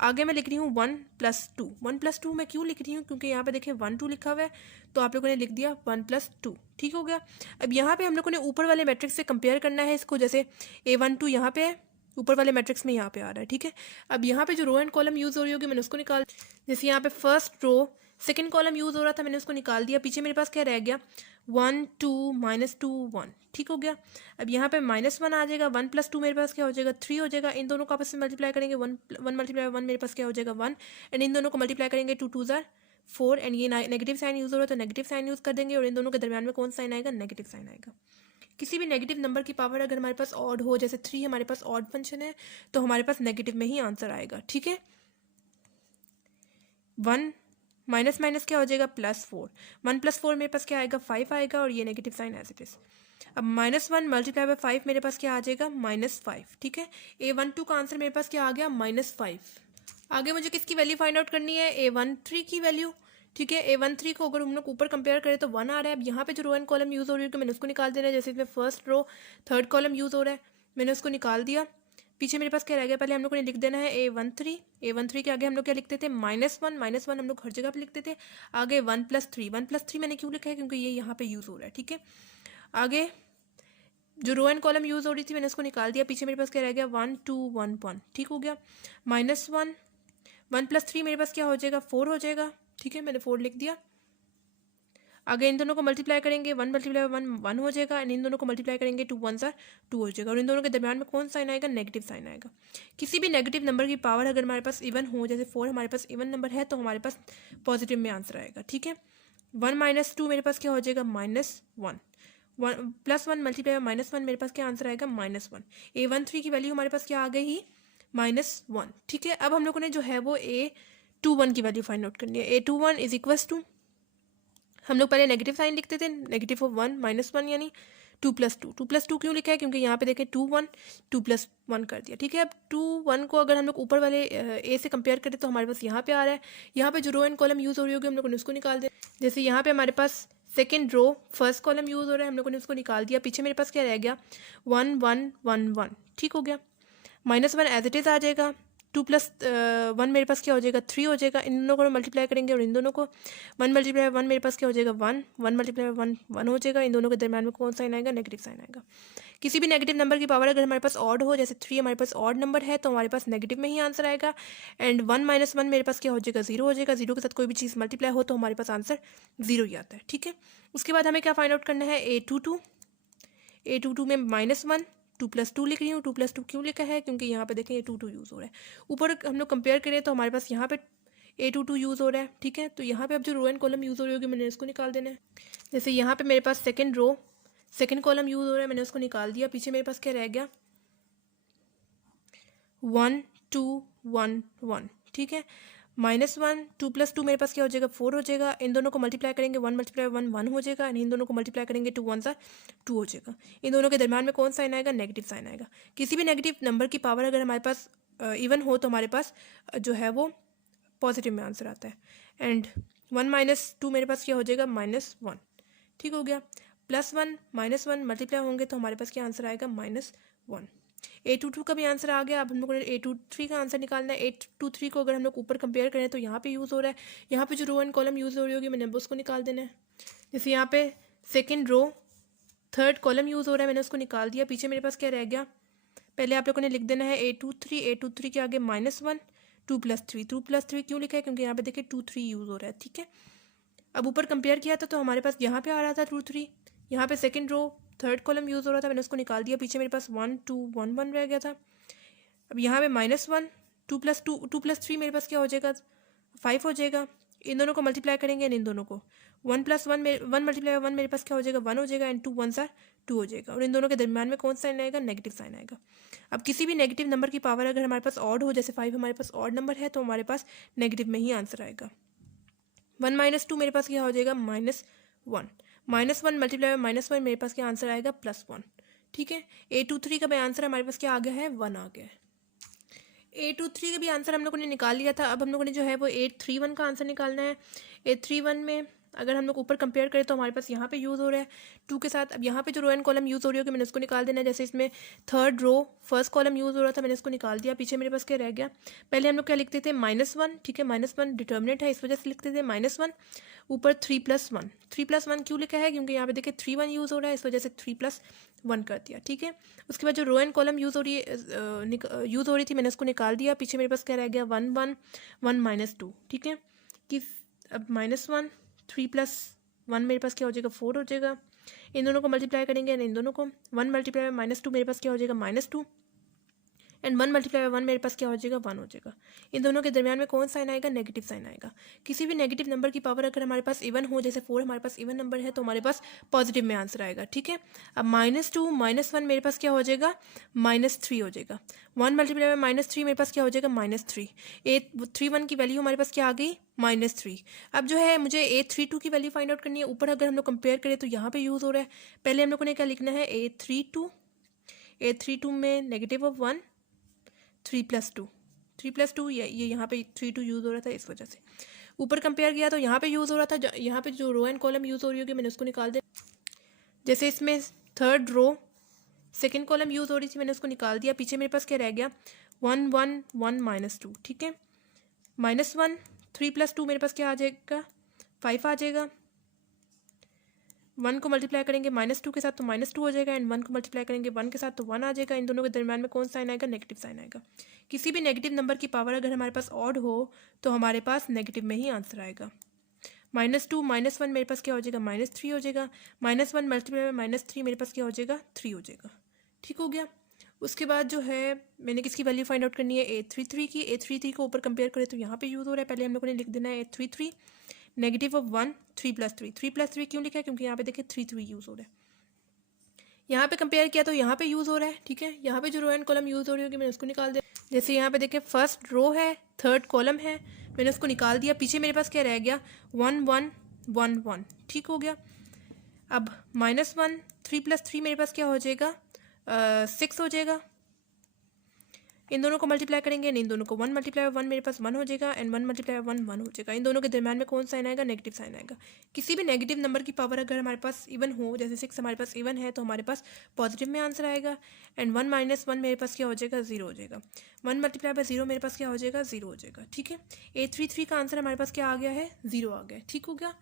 आगे मैं लिख रही हूँ 1+2। 1+2 मैं क्यों लिख रही हूँ, क्योंकि यहाँ पे देखिए 1 2 लिखा हुआ है तो आप लोगों ने लिख दिया 1+2। ठीक हो गया। अब यहाँ पे हम लोगों ने ऊपर वाले मैट्रिक्स से कंपेयर करना है इसको। जैसे A12 यहाँ पे है, ऊपर वाले मैट्रिक्स में यहाँ पे आ रहा है। ठीक है, अब यहाँ पे जो रो एंड कॉलम यूज़ हो रही होगी मैंने उसको निकाल, जैसे यहाँ पे first row second column use हो रहा था मैंने उसको निकाल दिया। पीछे मेरे पास क्या रह गया, 1 2 -2 1। ठीक हो गया। अब यहाँ पे -1 आ जाएगा, 1+2 मेरे पास क्या हो जाएगा, 3 हो जाएगा। इन दोनों को आपस में मल्टीप्लाई करेंगे, 1 × 1 मेरे पास क्या हो जाएगा, 1। एंड इन दोनों को मल्टीप्लाई करेंगे, 2 2 ज़ार 4। एंड ये नेगेटिव साइन यूज़ हो रहा है तो नेगेटिव साइन यूज़ कर देंगे और इन दोनों के दरमियान में कौन साइन आएगा, नेगेटिव साइन आएगा। किसी भी नेगेटिव नंबर की पावर अगर हमारे पास ऑड हो, जैसे 3 हमारे पास ऑड फंक्शन है तो हमारे पास नेगेटिव में ही आंसर आएगा। ठीक है, 1 माइनस माइनस क्या हो जाएगा, +4। 1+4 मेरे पास क्या आएगा, 5 आएगा और ये negative sign as it is. अब -1 × 5 मेरे पास क्या आ जाएगा, -5। ठीक है, A12 का आंसर मेरे पास क्या आ गया, -5। आगे मुझे किसकी वैल्यू फाइंड आउट करनी है, A13 की वैल्यू। ठीक है, A13 को अगर हम लोग ऊपर कंपेयर करें तो 1 आ रहा है। अब यहाँ पे जो रो एंड कॉलम यूज़ हो रही है तो मैंने उसको निकाल देना है। जैसे इसमें first row third column use हो रहा है, मैंने उसको निकाल दिया। पीछे मेरे पास क्या रह गया, पहले हम लोग ने लिख देना है A13 के आगे हम लोग क्या लिखते थे, -1 हम लोग हर जगह पे लिखते थे। आगे 1+3 1+3 मैंने क्यों लिखा है, क्योंकि ये यहाँ पे यूज़ हो रहा है। ठीक है, आगे जो रो एंड कॉलम यूज़ हो रही थी मैंने उसको निकाल दिया। पीछे मेरे पास क्या रह गया, 1 2 1 1। ठीक हो गया। -1 1+3 मेरे पास क्या हो जाएगा, 4 हो जाएगा। ठीक है, मैंने 4 लिख दिया। आगे इन दोनों को मल्टीप्लाई करेंगे, 1 × 1 1 हो जाएगा। एंड इन दोनों को मल्टीप्लाई करेंगे, 2 1 ज़ार 2 हो जाएगा। और इन दोनों के दरमियान में कौन साइन आएगा, नेगेटिव साइन आएगा। किसी भी नेगेटिव नंबर की पावर अगर हमारे पास इवन हो, जैसे 4 हमारे पास इवन नंबर है तो हमारे पास पॉजिटिव में आंसर आएगा। ठीक है, 1 - 2 मेरे पास क्या हो जाएगा, -1। 1+1 × -1 मेरे पास क्या आंसर आएगा, -1। A13 की वैल्यू हमारे पास क्या आ गई ही, -1। ठीक है, अब हम लोगों ने जो है वो A21 की वैल्यू फाइंड आउट करनी है। A21 = हम लोग पहले नेगेटिव साइन लिखते थे, नेगेटिव ऑफ 1 -1 यानी 2+2। 2+2 क्यों लिखा है, क्योंकि यहाँ पे देखें 2 1 2+1 कर दिया। ठीक है, अब 2 1 को अगर हम लोग ऊपर वाले ए से कंपेयर करें तो हमारे पास यहाँ पे आ रहा है। यहाँ पे जो रो एंड कॉलम यूज़ हो रही होगी हम लोगों ने उसको निकाल दिया। जैसे यहाँ पे हमारे पास second row first column use हो रहा है, हम लोगों ने उसको निकाल दिया। पीछे मेरे पास क्या रह गया, 1 1 1 1। ठीक हो गया। -1 एज इट इज़ आ जाएगा। 2+1 मेरे पास क्या हो जाएगा, 3 हो जाएगा। इन दोनों को मल्टीप्लाई करेंगे और इन दोनों को 1 × 1 मेरे पास क्या हो जाएगा, 1 1 × 1 1 हो जाएगा। इन दोनों के दरम्यान में कौन साइन आएगा, नेगेटिव साइन आएगा। किसी भी नेगेटिव नंबर की पावर अगर हमारे पास ऑड हो, जैसे 3 हमारे पास ऑड नंबर है तो हमारे पास नेगेटिव में ही आंसर आएगा। एंड 1 - 1 मेरे पास क्या हो जाएगा, 0 हो जाएगा। 0 के साथ कोई भी चीज़ मल्टीप्लाई हो तो हमारे पास आंसर 0 ही आता है। ठीक है, उसके बाद हमें क्या फाइंड आउट करना है, A22 में -1 2+2 लिख रही हूँ। 2+2 क्यों लिखा है, क्योंकि यहाँ पे देखें ये 2 2 यूज़ हो रहा है। ऊपर हम लोग कंपेयर करें तो हमारे पास यहाँ पे A22 यूज़ हो रहा है, ठीक है। तो यहाँ पे अब जो रो एंड कॉलम यूज़ हो रही होगी मैंने इसको निकाल देना है। जैसे यहाँ पे मेरे पास second row second column use हो रहा है, मैंने उसको निकाल दिया। पीछे मेरे पास क्या रह गया, 1 2 1 1, ठीक है। -1 2 + 2 मेरे पास क्या हो जाएगा, 4 हो जाएगा। इन दोनों को मल्टीप्लाई करेंगे, 1 × 1 1 हो जाएगा। एंड इन दोनों को मल्टीप्लाई करेंगे 2 1 2 हो जाएगा। इन दोनों के दरम्यान में कौन साइन आएगा, नेगेटिव साइन आएगा। किसी भी नेगेटिव नंबर की पावर अगर हमारे पास इवन हो तो हमारे पास जो है वो पॉजिटिव में आंसर आता है। एंड 1 - 2 मेरे पास क्या हो जाएगा, -1, ठीक हो गया। +1 -1 मल्टीप्लाई होंगे तो हमारे पास क्या आंसर आएगा, -1। A22 का भी आंसर आ गया। अब हम लोग ने A23 का आंसर निकालना है। A23 को अगर हम लोग ऊपर कंपेयर करें तो यहाँ पे यूज़ हो रहा है, यहाँ पे जो रो एंड कॉलम यूज़ हो रही होगी मैंने उसको निकाल देना है। जैसे यहाँ पे second row third column use हो रहा है, मैंने उसको निकाल दिया। पीछे मेरे पास क्या रह गया, पहले आप लोगों ने लिख देना है A23 के आगे -1 2 + 3। 2 + 3 क्यों लिखा है, क्योंकि यहाँ पे देखिए 2 3 यूज़ हो रहा है, ठीक है। अब ऊपर कंपेयर किया था तो हमारे पास यहाँ पे आ रहा था 2 3, यहाँ पे second row third column use हो रहा था, मैंने उसको निकाल दिया। पीछे मेरे पास 1 2 1 1 रह गया था। अब यहाँ पे -1 2 + 2 2 + 3 मेरे पास क्या हो जाएगा, 5 हो जाएगा। इन दोनों को मल्टीप्लाई करेंगे, इन दोनों को 1 + 1 1 × 1 मेरे पास क्या हो जाएगा, 1 हो जाएगा। एंड 2 1 2 हो जाएगा। और इन दोनों के दरम्यान में कौन साइन आएगा, नेगेटिव साइन आएगा। अब किसी भी नेगेटिव नंबर की पावर अगर हमारे पास ऑड हो, जैसे 5 हमारे पास ऑड नंबर है, तो हमारे पास नेगेटिव में ही आंसर आएगा। 1 - 2 मेरे पास क्या हो जाएगा, -1 -1 मल्टीप्लाई में -1 मेरे पास क्या आंसर आएगा, +1, ठीक है। A23 का भी आंसर हमारे पास क्या आ गया है, 1 आ गया है। A23 का भी आंसर हम लोगों ने निकाल लिया था। अब हम लोगों ने जो है वो 831 का आंसर निकालना है। 831 में अगर हम लोग ऊपर कंपेयर करें तो हमारे पास यहाँ पे यूज़ हो रहा है 2 के साथ। अब यहाँ पे जो रो एंड कॉलम यूज़ हो रही होगी मैंने उसको निकाल देना है। जैसे इसमें third row first column use हो रहा था, मैंने इसको निकाल दिया। पीछे मेरे पास क्या रह गया, पहले हम लोग क्या लिखते थे, -1, ठीक है। -1 डिटर्मिनेंट है, इस वजह से लिखते थे -1। ऊपर 3 + 1 3 + 1 क्यों लिखा है, क्योंकि यहाँ पे देखिए 3 1 यूज़ हो रहा है, इस वजह से 3 + 1 कर दिया, ठीक है। उसके बाद जो रो एंड कॉलम यूज़ हो रही थी मैंने उसको निकाल दिया। पीछे मेरे पास क्या रह गया, 1 1 1 - 2, ठीक है। कि अब -1 3 + 1 मेरे पास क्या हो जाएगा, 4 हो जाएगा। इन दोनों को मल्टीप्लाई करेंगे, इन दोनों को 1 × -2 मेरे पास क्या हो जाएगा, -2। एंड 1 × 1 मेरे पास क्या हो जाएगा, 1 हो जाएगा। इन दोनों के दरमियान में कौन साइन आएगा, नेगेटिव साइन आएगा। किसी भी नेगेटिव नंबर की पावर अगर हमारे पास इवन हो, जैसे 4 हमारे पास इवन नंबर है, तो हमारे पास पॉजिटिव में आंसर आएगा, ठीक है। अब -2 -1 मेरे पास क्या हो जाएगा, -3 हो जाएगा। 1 × -3 मेरे पास क्या हो जाएगा, -3। 831 की वैल्यू हमारे पास क्या आ गई, -3। अब जो है मुझे 832 की वैल्यू फाइंड आउट करनी है। ऊपर अगर हम लोग कंपेयर करें तो यहाँ पे यूज़ हो रहा है। पहले हम लोगों ने क्या लिखना है, 832 में -1 3 + 2 3 + 2, ये यहाँ पे 3 2 यूज़ हो रहा था, इस वजह से ऊपर कंपेयर किया तो यहाँ पे यूज़ हो रहा था। यहाँ पे जो रो एंड कॉलम यूज़ हो रही होगी मैंने उसको निकाल दिया। जैसे इसमें third row second column use हो रही थी, मैंने उसको निकाल दिया। पीछे मेरे पास क्या रह गया, 1 1 1 - 2, ठीक है। -1 3 + 2 मेरे पास क्या आ जाएगा, 5 आ जाएगा। 1 को मल्टीप्लाई करेंगे -2 के साथ तो -2 हो जाएगा। एंड 1 को मल्टीप्लाई करेंगे 1 के साथ तो 1 आ जाएगा। इन दोनों के दरम्यान में कौन साइन आएगा, नेगेटिव साइन आएगा। किसी भी नेगेटिव नंबर की पावर अगर हमारे पास ऑड हो तो हमारे पास नेगेटिव में ही आंसर आएगा। -2 -1 मेरे पास क्या हो जाएगा, -3 हो जाएगा। -1 मल्टीप्लाई में -3 मेरे पास क्या हो जाएगा, 3 हो जाएगा, ठीक हो गया। उसके बाद जो है मैंने किसकी वैल्यू फाइंड आउट करनी है, 833 की। 833 को ऊपर कंपेयर करें तो यहाँ पे यूज़ हो रहा है। पहले हम लोगों ने लिख देना है 833 -1 3 + 3 3 + 3 क्यों लिखा है, क्योंकि यहाँ पे देखिए 3 3 यूज़ हो रहा है। यहाँ पे कंपेयर किया तो यहाँ पे यूज़ हो रहा है, ठीक है। यहाँ पे जो रो एंड कॉलम यूज़ हो रही होगी मैंने उसको निकाल दिया। जैसे यहाँ पे देखिए फर्स्ट रो है थर्ड कॉलम है, मैंने उसको निकाल दिया। पीछे मेरे पास क्या रह गया, 1 1 1 1, ठीक हो गया। अब -1 3 + 3 मेरे पास क्या हो जाएगा, 6 हो जाएगा। इन दोनों को मल्टीप्लाई करेंगे, इन दोनों को 1 × 1 मेरे पास 1 हो जाएगा। एंड 1 × 1 1 हो जाएगा। इन दोनों के दरम्यान में कौन साइन आएगा, नेगेटिव साइन आएगा। किसी भी नेगेटिव नंबर की पावर अगर हमारे पास इवन हो, जैसे 6 हमारे पास इवन है, तो हमारे पास पॉजिटिव में आंसर आएगा। एंड 1 - 1 मेरे पास क्या हो जाएगा, 0 हो जाएगा। 1 × 0 मेरे पास क्या हो जाएगा, 0 हो जाएगा, ठीक है। 833 का आंसर हमारे पास क्या आ गया है, 0 आ गया, ठीक हो गया।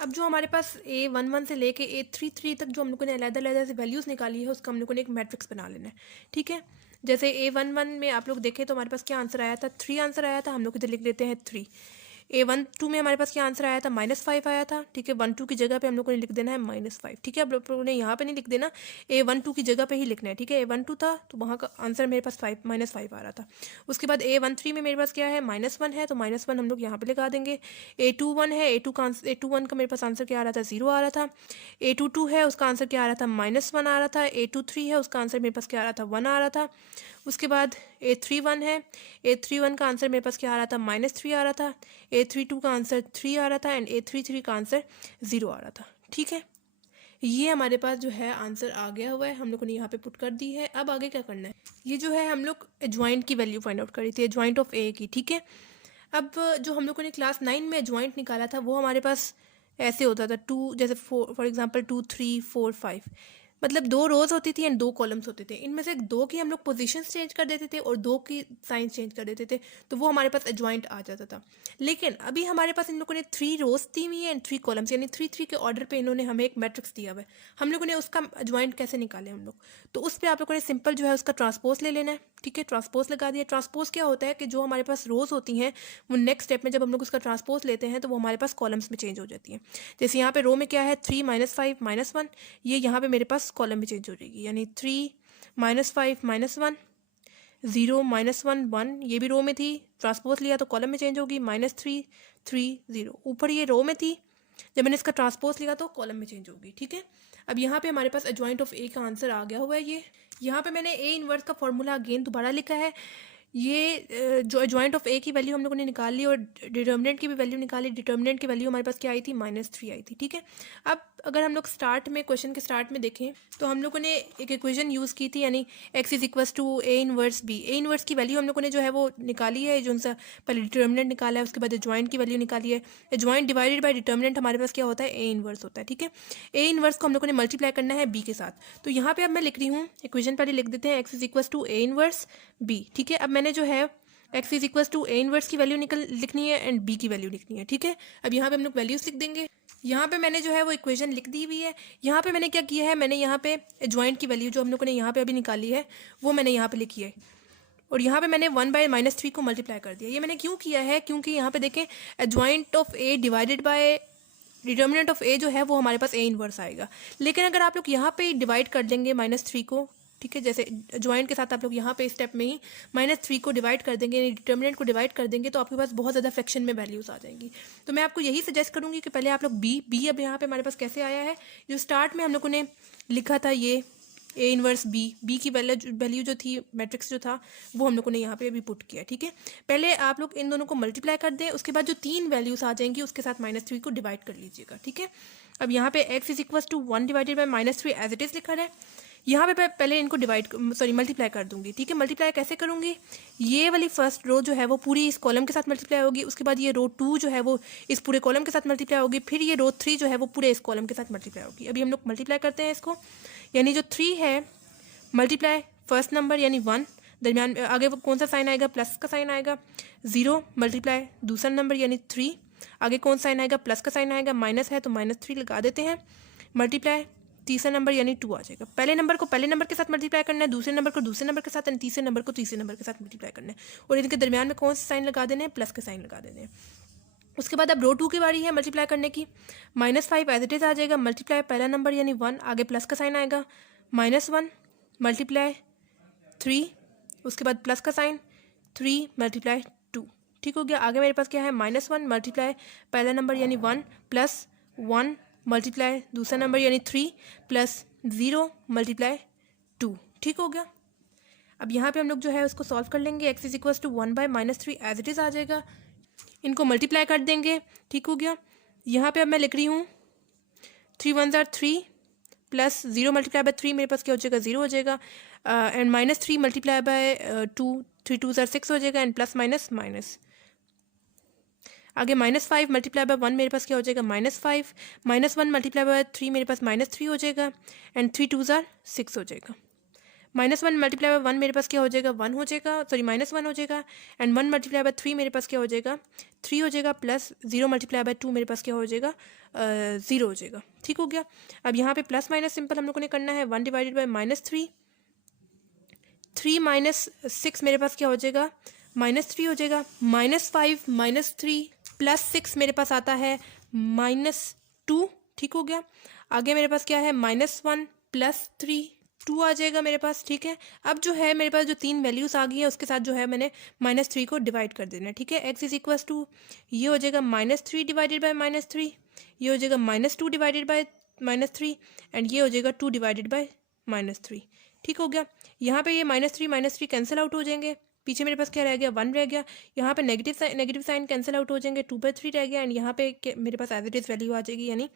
अब जो हमारे पास A11 से लेके A33 तक जो हम लोगों ने अलग-अलग से वैल्यूज़ निकाली है, उसका हम लोगों ने एक मैट्रिक्स बना लेना है, ठीक है। जैसे A11 में आप लोग देखें तो हमारे पास क्या आंसर आया था, 3 आंसर आया था। हम लोग इधर लिख लेते हैं 3। A12 में हमारे पास क्या आंसर आया था, -5 आया था, ठीक है। 1-2 की जगह पे हम लोग को लिख देना है -5, ठीक है। अब लोगों ने यहाँ पे नहीं लिख देना, A12 की जगह पे ही लिखना है, ठीक है। A12 था तो वहाँ का आंसर मेरे पास -5 आ रहा था। उसके बाद A13 में मेरे पास क्या है, -1 है, तो -1 हम लोग यहाँ पे लगा देंगे। A21 है, A21 का मेरे पास आंसर क्या आ रहा था, 0 आ रहा था। A22 है, उसका आंसर क्या आ रहा था, -1 आ रहा था। A23 है, उसका आंसर मेरे पास क्या आ रहा था, 1 आ रहा था। उसके बाद A31 है, A31 का आंसर मेरे पास क्या आ रहा था, -3 आ रहा था। A32 का आंसर 3 आ रहा था एंड A33 का आंसर 0 आ रहा था, ठीक है। ये हमारे पास जो है आंसर आ गया हुआ है, हम लोगों ने यहाँ पे पुट कर दी है। अब आगे क्या करना है, ये जो है हम लोग एडजॉइंट की वैल्यू फाइंड आउट करी थी, एडजॉइंट ऑफ ए की, ठीक है। अब जो हम लोगों ने क्लास 9 में एडजॉइंट निकाला था वो हमारे पास ऐसे होता था, 2 जैसे फॉर एग्जांपल 2 3 4 5, मतलब 2 रोज होती थी एंड 2 कॉलम्स होते थे। इनमें से 2 की हम लोग पोजीशंस चेंज कर देते थे और 2 की साइंस चेंज कर देते थे, तो वो हमारे पास एडजॉइंट आ जाता था। लेकिन अभी हमारे पास इन लोगों ने 3 रोज दी हुई है एंड 3 कॉलम्स, यानी 3 के ऑर्डर पे इन्होंने हमें एक मैट्रिक्स दिया हुआ है। हम लोगों ने उसका एडजॉइंट कैसे निकाले हम लोग, तो उस पर आप लोगों ने सिंपल जो है उसका ट्रांसपोज ले लेना है, ठीक है। ट्रांसपोज लगा दिया। ट्रांसपोज क्या होता है कि जो हमारे पास रोज होती हैं वो नेक्स्ट स्टेप में जब हम लोग उसका ट्रांसपोज लेते हैं तो वो हमारे पास कॉलम्स में चेंज हो जाती हैं। जैसे यहाँ पे रो में क्या है, 3 -5 -1, ये यहाँ पे मेरे पास कॉलम में चेंज हो जाएगी, यानी 3 -5 -1 0 -1 1, ये भी रो में थी, ट्रांसपोज लिया तो कॉलम में चेंज होगी, -3 3 0। ऊपर ये रो में थी, जब मैंने इसका ट्रांसपोज लिया तो कॉलम में चेंज होगी, ठीक है। अब यहाँ पे हमारे पास एडजॉइंट ऑफ ए का आंसर आ गया हुआ है। ये यहाँ पे मैंने ए इनवर्स का फॉर्मूला अगेन दोबारा लिखा है। ये जो एडजॉइंट ऑफ ए की वैल्यू हम लोगों ने निकाल ली और डिटर्मिनेंट की भी वैल्यू निकाली। डिटर्मिनेंट की वैल्यू हमारे पास क्या आई थी, -3 आई थी, ठीक है। अब अगर हम लोग स्टार्ट में क्वेश्चन के स्टार्ट में देखें तो हम लोगों ने एक इक्वेशन यूज़ की थी, यानी x = A inverse b। A inverse की वैल्यू हम लोगों ने जो है वो निकाली है, जो उनसे पहले डिटर्मिनेंट निकाला है, उसके बाद एडजॉइंट की वैल्यू निकाली है। एडजॉइंट डिवाइडेड बाय डिटर्मिनेंट हमारे पास क्या होता है, ए इनवर्स होता है, ठीक है। ए इनवर्स को हम लोगों ने मल्टीप्लाई करना है b के साथ, तो यहाँ पे अब मैं लिख रही हूँ, इक्वेशन पहले लिख देते हैं, x = A इनवर्स b, ठीक है। अब मैंने जो है x = A इनवर्स की वैल्यू लिखनी है एंड b की वैल्यू लिखनी है, ठीक है। अब यहाँ पे हम लोग वैल्यूज लिख देंगे। यहाँ पे मैंने जो है वो इक्वेशन लिख दी हुई है। यहाँ पे मैंने क्या किया है, मैंने यहाँ पे एडजॉइंट की वैल्यू जो हम लोगों ने यहाँ पे अभी निकाली है वो मैंने यहाँ पे लिखी है, और यहाँ पे मैंने 1/-3 को मल्टीप्लाई कर दिया। ये मैंने क्यों किया है, क्योंकि यहाँ पे देखें adjoint of A divided by determinant of A जो है वो हमारे पास ए इनवर्स आएगा। लेकिन अगर आप लोग यहाँ पे डिवाइड कर देंगे -3 को, ठीक है, जैसे ज्वाइंट के साथ आप लोग यहाँ पे स्टेप में ही -3 को डिवाइड कर देंगे, डिटर्मिनेंट को डिवाइड कर देंगे, तो आपके पास बहुत ज़्यादा फ्रैक्शन में वैल्यूज आ जाएंगी। तो मैं आपको यही सजेस्ट करूँगी कि पहले आप लोग बी अब यहाँ पे हमारे पास कैसे आया है, जो स्टार्ट में हम लोगों ने लिखा था ये ए इनवर्स बी की वैल्यू जो थी, मैट्रिक्स जो था वो हम लोगों ने यहाँ पे अभी पुट किया, ठीक है। पहले आप लोग इन दोनों को मल्टीप्लाई कर दें, उसके बाद जो 3 वैल्यूज आ जाएंगी उसके साथ -3 को डिवाइड कर लीजिएगा, ठीक है। अब यहाँ पे x = 1 divided by -3 as it is लिखा है। यहाँ पे पहले इनको मल्टीप्लाई कर दूंगी, ठीक है। मल्टीप्लाई कैसे करूँगी, ये वाली फर्स्ट रो जो है वो पूरी इस कॉलम के साथ मल्टीप्लाई होगी, उसके बाद ये रो 2 जो है वो इस पूरे कॉलम के साथ मल्टीप्लाई होगी, फिर ये रो 3 जो है वो पूरे इस कॉलम के साथ मल्टीप्लाई होगी। अभी हम लोग मल्टीप्लाई करते हैं इसको, यानी जो 3 है मल्टीप्लाई फर्स्ट नंबर यानी 1, दरमियान आगे वो कौन सा साइन आएगा, प्लस का साइन आएगा। 0 मल्टीप्लाई दूसरा नंबर यानी 3, आगे कौन साइन आएगा, प्लस का साइन आएगा, माइनस है तो -3 लगा देते हैं, मल्टीप्लाई तीसरा नंबर यानी 2 आ जाएगा। पहले नंबर को पहले नंबर के साथ मल्टीप्लाई करना है, दूसरे नंबर को दूसरे नंबर के साथ, और तीसरे नंबर को तीसरे नंबर के साथ मल्टीप्लाई करना है, और इनके दरमियान में कौन सा साइन लगा देने हैं, प्लस के साइन लगा देने हैं। उसके बाद अब रो 2 की बारी है मल्टीप्लाई करने की। -5 एज इट इज़ आ जाएगा, मल्टीप्लाई पहला नंबर यानी 1, आगे प्लस का साइन आएगा, -1 मल्टीप्लाई 3, उसके बाद प्लस का साइन 3 मल्टीप्लाई 2, ठीक हो गया। आगे मेरे पास क्या है, -1 मल्टीप्लाई पहला नंबर यानी 1 प्लस 1 मल्टीप्लाई दूसरा नंबर यानी 3 प्लस 0 मल्टीप्लाई 2, ठीक हो गया। अब यहाँ पे हम लोग जो है उसको सॉल्व कर लेंगे, x = 1/-3 एज इट इज़ आ जाएगा, इनको मल्टीप्लाई कर देंगे, ठीक हो गया। यहाँ पे अब मैं लिख रही हूँ 3 1 ज़ार 3 प्लस 0 मल्टीप्लाई बाय 3 मेरे पास क्या हो जाएगा, 0 हो जाएगा, एंड -3 मल्टीप्लाई बाय 2 3 2 ज़ार 6 हो जाएगा, एंड प्लस माइनस माइनस, आगे -5 मल्टीप्लाई बाय 1 मेरे पास क्या हो जाएगा, -5, -1 मल्टीप्लाई बाय 3 मेरे पास -3 हो जाएगा, एंड 3 2 ज़ार 6 हो जाएगा। -1 मल्टीप्लाई बाय 1 मेरे पास क्या हो जाएगा, 1 हो जाएगा, सॉरी -1 हो जाएगा, एंड 1 मल्टीप्लाई बाय 3 मेरे पास क्या हो जाएगा, 3 हो जाएगा, प्लस 0 मल्टीप्लाई बाय 2 मेरे पास क्या हो जाएगा, 0 हो जाएगा, ठीक हो गया। अब यहाँ पे प्लस माइनस सिंपल हम लोगों ने करना है, 1 डिवाइडेड बाय -3, 3 - 6 मेरे पास क्या हो जाएगा, -3 हो जाएगा, -5 -3 +6 मेरे पास आता है -2, ठीक हो गया। आगे मेरे पास क्या है, -1 +3, 2 आ जाएगा मेरे पास, ठीक है। अब जो है मेरे पास जो 3 वैल्यूज़ आ गई है उसके साथ जो है मैंने -3 को डिवाइड कर देना है, ठीक है। x इज इक्वल्स टू ये हो जाएगा -3 डिवाइडेड बाय -3, ये हो जाएगा -2 डिवाइडेड बाय -3 एंड ये हो जाएगा 2 डिवाइडेड बाय -3, ठीक हो गया। यहाँ पे ये -3 कैंसिल आउट हो जाएंगे, पीछे मेरे पास क्या रह गया, 1 रह गया। यहाँ पे नेगेटिव साइन कैंसिल आउट हो जाएंगे, 2/3 रह गया एंड यहाँ पे मेरे पास एज इट इज़ वैल्यू आ जाएगी यानी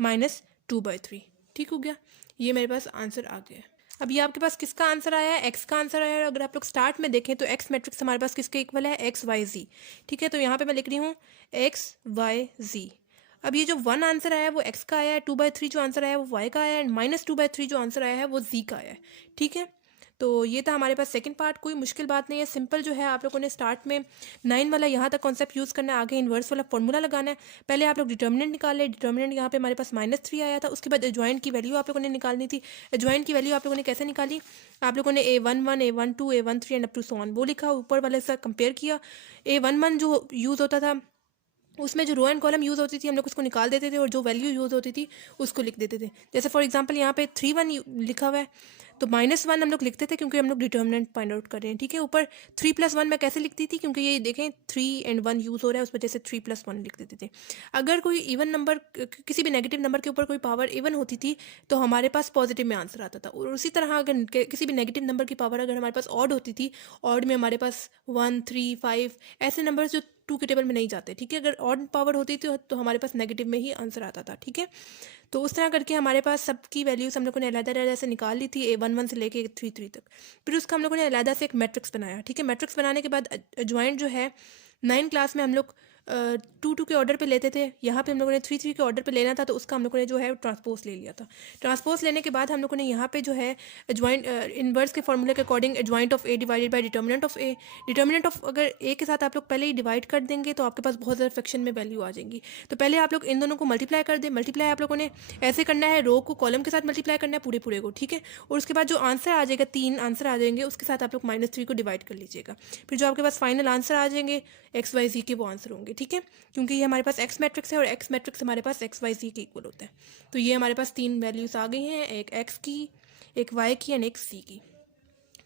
-2/3, ठीक हो गया। ये मेरे पास आंसर आ गया। अब ये आपके पास किसका आंसर आया है, एक्स का आंसर आया है। अगर आप लोग स्टार्ट में देखें तो एक्स मैट्रिक्स हमारे पास किसके इक्वल है, एक्स वाई जी, ठीक है। तो यहाँ पे मैं लिख रही हूँ एक्स वाई जी। अब ये जो 1 आंसर आया है वो एक्स का आया है, 2/3 जो आंसर आया है वो वाई का आया है एंड -2/3 जो आंसर आया है वो जी का आया है, ठीक है। तो ये था हमारे पास सेकंड पार्ट। कोई मुश्किल बात नहीं है, सिंपल जो है आप लोगों ने स्टार्ट में 9 वाला यहाँ तक कॉन्सेप्ट यूज़ करना है, आगे इन्वर्स वाला फॉर्मूला लगाना है। पहले आप लोग डिटर्मिनेंट निकाल ले, डिटर्मिनेंट यहाँ पे हमारे पास -3 आया था। उसके बाद एडजॉइंट की वैल्यू आप लोगों ने निकालनी थी। एडजॉइंट की वैल्यू आप लोगों ने कैसे निकाली, आप लोगों ने A11, A12, A13 and up to so on वो लिखा, ऊपर वाले से कंपेयर किया। A11 जो यूज़ होता था उसमें जो रो एंड कॉलम यूज़ होती थी हम लोग उसको निकाल देते थे और जो वैल्यू यूज़ होती थी उसको लिख देते थे। जैसे फॉर एग्जांपल यहाँ पे 3 1 लिखा हुआ है तो -1 हम लोग लिखते थे क्योंकि हम लोग डिटर्मिनेंट फाइंड आउट कर रहे हैं, ठीक है। ऊपर 3 + 1 मैं कैसे लिखती थी, क्योंकि ये देखें 3 एंड 1 यूज़ हो रहा है, उस वजह से 3 + 1 लिख देते थे। अगर कोई इवन नंबर, किसी भी नेगेटिव नंबर के ऊपर कोई पावर इवन होती थी तो हमारे पास पॉजिटिव में आंसर आता था। और उसी तरह अगर किसी भी नेगेटिव नंबर की पावर अगर हमारे पास ऑड होती थी, ऑड में हमारे पास 1 3 5 ऐसे नंबर्स जो 2 के टेबल में नहीं जाते, ठीक है। अगर ऑड पावर होती थी तो हमारे पास नेगेटिव में ही आंसर आता था, ठीक है। तो उस तरह करके हमारे पास सबकी वैल्यूज हम लोगों ने अलग-अलग से निकाल ली थी, A11 से लेके A33 तक। फिर उसका हम लोगों ने अलग से एक मैट्रिक्स बनाया, ठीक है। मैट्रिक्स बनाने के बाद एडजॉइंट जो है 9 क्लास में हम लोग 2 के ऑर्डर पे लेते थे, यहाँ पे हम लोगों ने 3 के ऑर्डर पे लेना था तो उसका हम लोगों ने जो है ट्रांसपोज ले लिया था। ट्रांसपोज लेने के बाद हम लोगों ने यहाँ पे जो है एडजॉइंट इनवर्स के फॉर्मूले के according adjoint of A divided by determinant of A, determinant of अगर ए के साथ आप लोग पहले ही डिवाइड कर देंगे तो आपके पास बहुत ज़्यादा फ्रैक्शन में वैल्यू आ जाएंगी। तो पहले आप लोग इन दोनों को मल्टीप्लाई कर दें। मल्टीप्लाई आप लोगों ने ऐसे करना है, रो को कॉलम के साथ मल्टीप्लाई करना है पूरे पूरे को, ठीक है। और उसके बाद जो आंसर आ जाएगा, 3 आंसर आ जाएंगे, उसके साथ आप लोग -3 को डिवाइड कर लीजिएगा। फिर जो आपके पास फाइनल आंसर आ जाएंगे एक्स वाई जी के वो आंसर होंगे, ठीक है। क्योंकि ये हमारे पास एक्स मैट्रिक्स है और एक्स मैट्रिक्स हमारे पास एक्स वाई जी के इक्वल होता है। तो ये हमारे पास 3 वैल्यूज आ गई हैं, एक एक्स की, एक वाई की एंड एक सी की।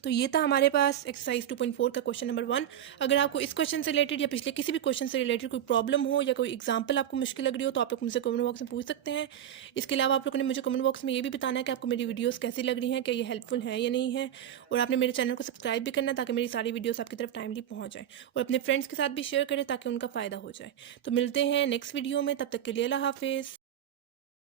तो ये था हमारे पास एक्सरसाइज 2.4 का क्वेश्चन नंबर 1। अगर आपको इस क्वेश्चन से रिलेटेड या पिछले किसी भी क्वेश्चन से रिलेटेड कोई प्रॉब्लम हो या कोई एग्जांपल आपको मुश्किल लग रही हो तो आप लोग मुझसे कमेंट बॉक्स में पूछ सकते हैं। इसके अलावा आप लोगों ने मुझे कमेंट बॉक्स में ये भी बताना है कि आपको मेरी वीडियोस कैसी लग रही हैं, क्या ये हेल्पफुल है या नहीं है। और आपने मेरे चैनल को सब्सक्राइब भी करना है ताकि मेरी सारी वीडियोस आपकी तरफ टाइमली पहुँच जाए, और अपने फ्रेंड्स के साथ भी शेयर करें ताकि उनका फ़ायदा हो जाए। तो मिलते हैं नेक्स्ट वीडियो में, तब तक के लिए अल्लाह हाफिज़।